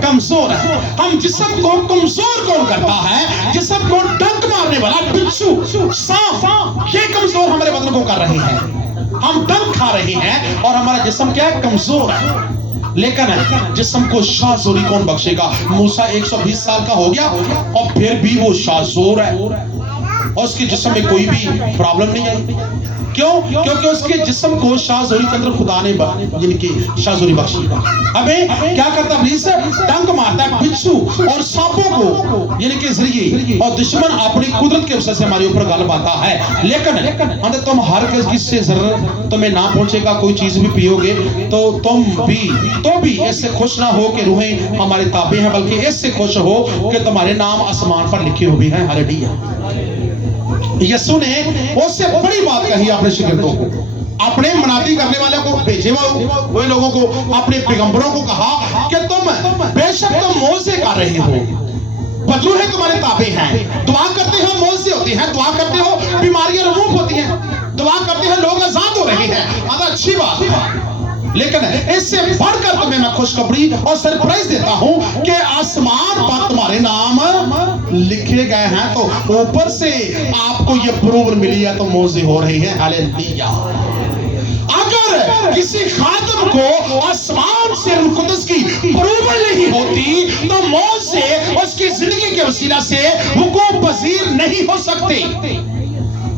कमजोर है हम जिस्म को कमजोर कौन करता है जिस्म को डंक मारने वाला बिच्छू सांप ये कमजोर हमारे बदन को कर रहे हैं हम डंक खा रहे हैं और हमारा जिस्म क्या है कमजोर है लेकिन जिस्म को शाहजोरी कौन बख्शेगा मूसा 120 साल का हो गया और फिर भी वो शाहजोर है और उसके जिस्म में कोई भी प्रॉब्लम नहीं आई क्यों क्योंकि उसके जिस्म को शाहजोरी के अंदर खुदा ने जिनकी शाहजोरी बख्शी हमें क्या करता इब्लीस डंक मारता है बिच्छू और सांपों को यानी के जरिए और दुश्मन अपनी कुदरत के वजह से हमारे ऊपर गालिब आता है लेकिन तुम हर किसी से तुम्हें ना पहुंचेगा कोई चीज भी पियोगे तो तुम भी इससे खुश ना हो कि रूहें हमारे ताबे हैं बल्कि इससे खुश हो कि तुम्हारे नाम आसमान पर लिखे हुए हैं हालेलुया यीशु ने उससे बड़ी बात कही अपने शिगिर्दों को अपने मनाती करने वाले को भेजे हुए लोगों को अपने पैगंबरों को कहा कि तुम बेशक तुम मौजे कर रहे हो वजूहें तुम्हारे ताबे हैं दुआ करते हो मौजे होती हैं दुआ करते हो बीमारियां रिमूव होती हैं दुआ करते हैं लोग आजाद हो रहे हैं अच्छी बात है लेकिन इससे बढ़कर तुम्हें मैं खुशखबरी और सरप्राइज देता हूं कि आसमान पर तुम्हारे नाम लिखे गए हैं तो ऊपर से आपको ये प्रूव मिली है तो मौजे हो रही है हालेलुया अगर किसी खादिम को आसमान से रूह कुदस की प्रूवल नहीं होती तो मौजे उसकी जिंदगी के वसीला से हुकूम पजीर नहीं हो सकते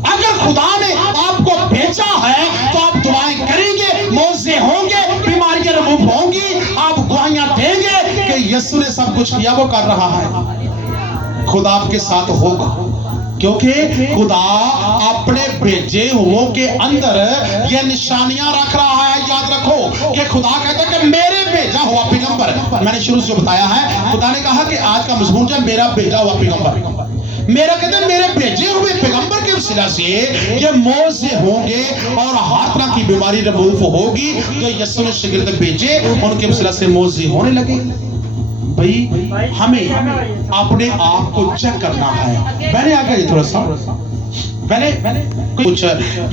अगर खुदा ने आपको भेजा है तो आप दुआएं करेंगे मौजे होंगे बीमारियां रिमूव होंगी आप गवाहियां देंगे कि यीशु ने सब कुछ किया वो कर रहा है खुदा आपके साथ होगा क्योंकि खुदा अपने भेजे हुओं के अंदर ये निशानियां रख रहा है याद रखो कि खुदा कहता है कि मेरे भेजा हुआ पैगंबर मैंने शुरू से बताया है खुदा ने कहा कि आज का मजमून जो मेरा भेजा हुआ पैगंबर मेरा कहते हैं मेरे भेजे हुए पैगंबर के वसीला से ये मौजे होंगे और हर तरह की बीमारी रिमूव होगी तो यीशु ने शागिर्द भेजे उनके वसीला से मौजे होने लगे भाई हमें अपने आप को चेक करना है मैंने आगे थोड़ा सा मैंने कुछ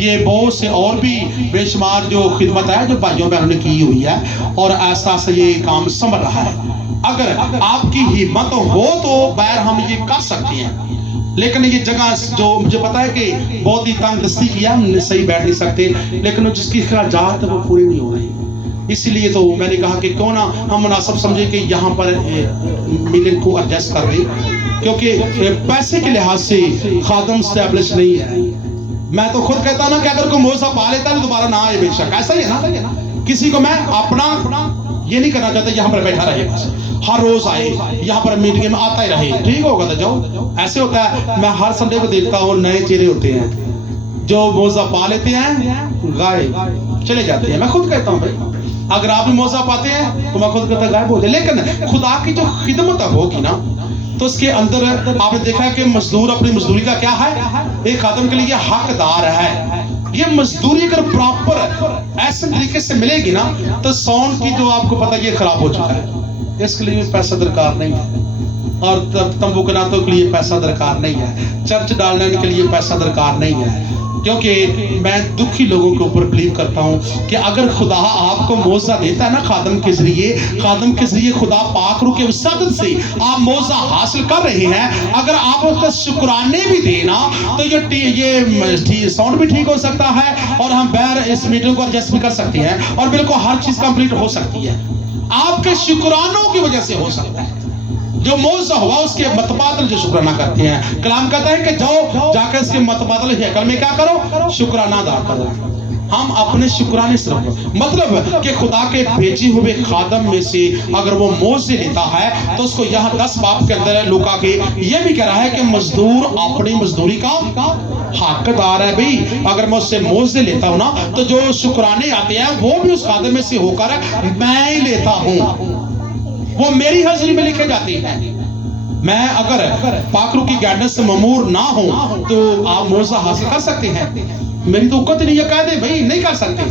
ये बहुत से और भी बेशुमार जो खिदमत है जो भाइयों बहनों ने की हुई है और ऐसा ये काम संभल रहा है अगर आपकी हिम्मत हो तो बैर हम ये कर सकते हैं लेकिन ये जगह जो मुझे पता है कि बहुत ही तंगदस्ती किया हम सही बैठ नहीं सकते लेकिन जिसकी ख्यालात वो पूरी नहीं हो रही इसलिए तो मैंने कहा कि क्यों ना हम मुनासिब समझे कि यहाँ पर मिलन को एडजस्ट कर दें क्योंकि पैसे के लिहाज से खादम स्टैब्लिश नहीं है। मैं तो खुद कहता हूं ना कि अगर कोई मौजा पा लेता है तो दोबारा ना आए, बेशक ऐसा ही है ना। किसी को मैं अपना ये नहीं करना चाहता यहाँ पर बैठा रहे, बस हर रोज आए यहाँ पर मीटिंग में आता ही रहे, ठीक होगा तो जाओ। ऐसे होता है, मैं हर संडे को देखता हूँ नए चेहरे होते हैं जो मौजा पा लेते हैं गायब चले जाते हैं। मैं खुद कहता हूँ भाई अगर आप भी मौजा पाते हैं तो मैं खुद कहता गायब हो जाए, लेकिन खुदा की जो खिदमत होगी ना तो उसके अंदर आपने देखा कि मजदूर अपनी मजदूरी का क्या है, एक खादम के लिए हकदार है। ये मजदूरी अगर प्रॉपर ऐसे तरीके से मिलेगी ना तो साउंड की जो आपको पता ये खराब हो चुका है, इसके लिए भी पैसा दरकार नहीं है, और तंबू बनाने के लिए पैसा दरकार नहीं है, चर्च डालने के लिए पैसा दरकार नहीं है। क्योंकि मैं दुखी लोगों के ऊपर बिलीव करता हूं कि अगर खुदा आपको मौजा देता है ना खादम के जरिए खुदा पाक रूह के वसादत से आप मौजा हासिल कर रहे हैं, अगर आप उसका शुक्राने भी देना तो ये साउंड भी ठीक हो सकता है और हम बैर इस मीटिंग को एडजस्ट भी कर सकते हैं और बिल्कुल हर चीज कंप्लीट हो सकती है, आपके शुक्रानों की वजह से हो सकता है। जो मौजा हुआ उसके मतबादल जो शुक्राना करते हैं, कलाम कहता है कि जाओ जाकर इसके मतबादल हैकल में क्या करो, शुक्राना अदा करो। हम अपने शुक्राने सिर्फ मतलब कि खुदा के भेजे हुए खादम में से अगर वो मौजे लेता है तो उसको यहाँ 10 बाब के अंदर लूका के ये भी कह रहा है कि मजदूर अपनी मजदूरी का हकदार है। भाई अगर मैं उससे मौजे लेता हूँ ना तो जो शुक्राने आते हैं वो भी उस खादम में से होकर मैं ही लेता हूँ, वो मेरी हाजिरी में लिखे जाती है। मैं अगर पाकरू की गाइडेंस से ममूर ना हो तो आप मौजा हासिल कर सकते हैं। मेरी तो औकत नहीं है, कह दे भाई नहीं कर सकते,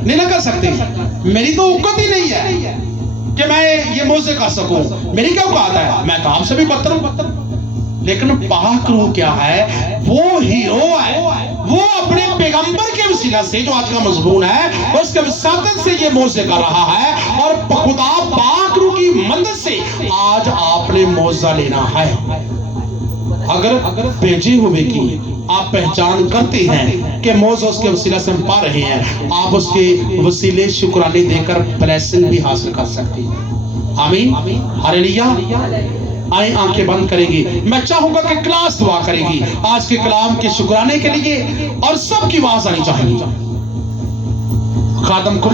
नहीं ना कर सकते, मेरी तो औकत ही नहीं है कि मैं ये मौजे कर सकूं, मेरी क्या औकात है, मैं तो आपसे भी बदतर हूं। लेकिन पाकरू क्या है, वो हीरो है, वो अपने पैगंबर के वसीला से जो आज का मजबून है उसके वसादत से ये मौजे कर रहा है और खुदा पाकरू की मदद से आज आपने मौजा लेना है। अगर भेजे हुए की आप पहचान करते हैं कि मौजा उसके वसीला से हम पा रहे हैं, आप उसके वसीले शुक्राने देकर ब्लेसिंग भी हासिल कर सकते हैं। आमीन, हालेलुया। आए आंखें बंद करेंगी, मैं चाहूंगा कि क्लास दुआ करेगी आज के कलाम के शुक्राने के लिए और सबकी आवाज आनी चाहिए। खादम को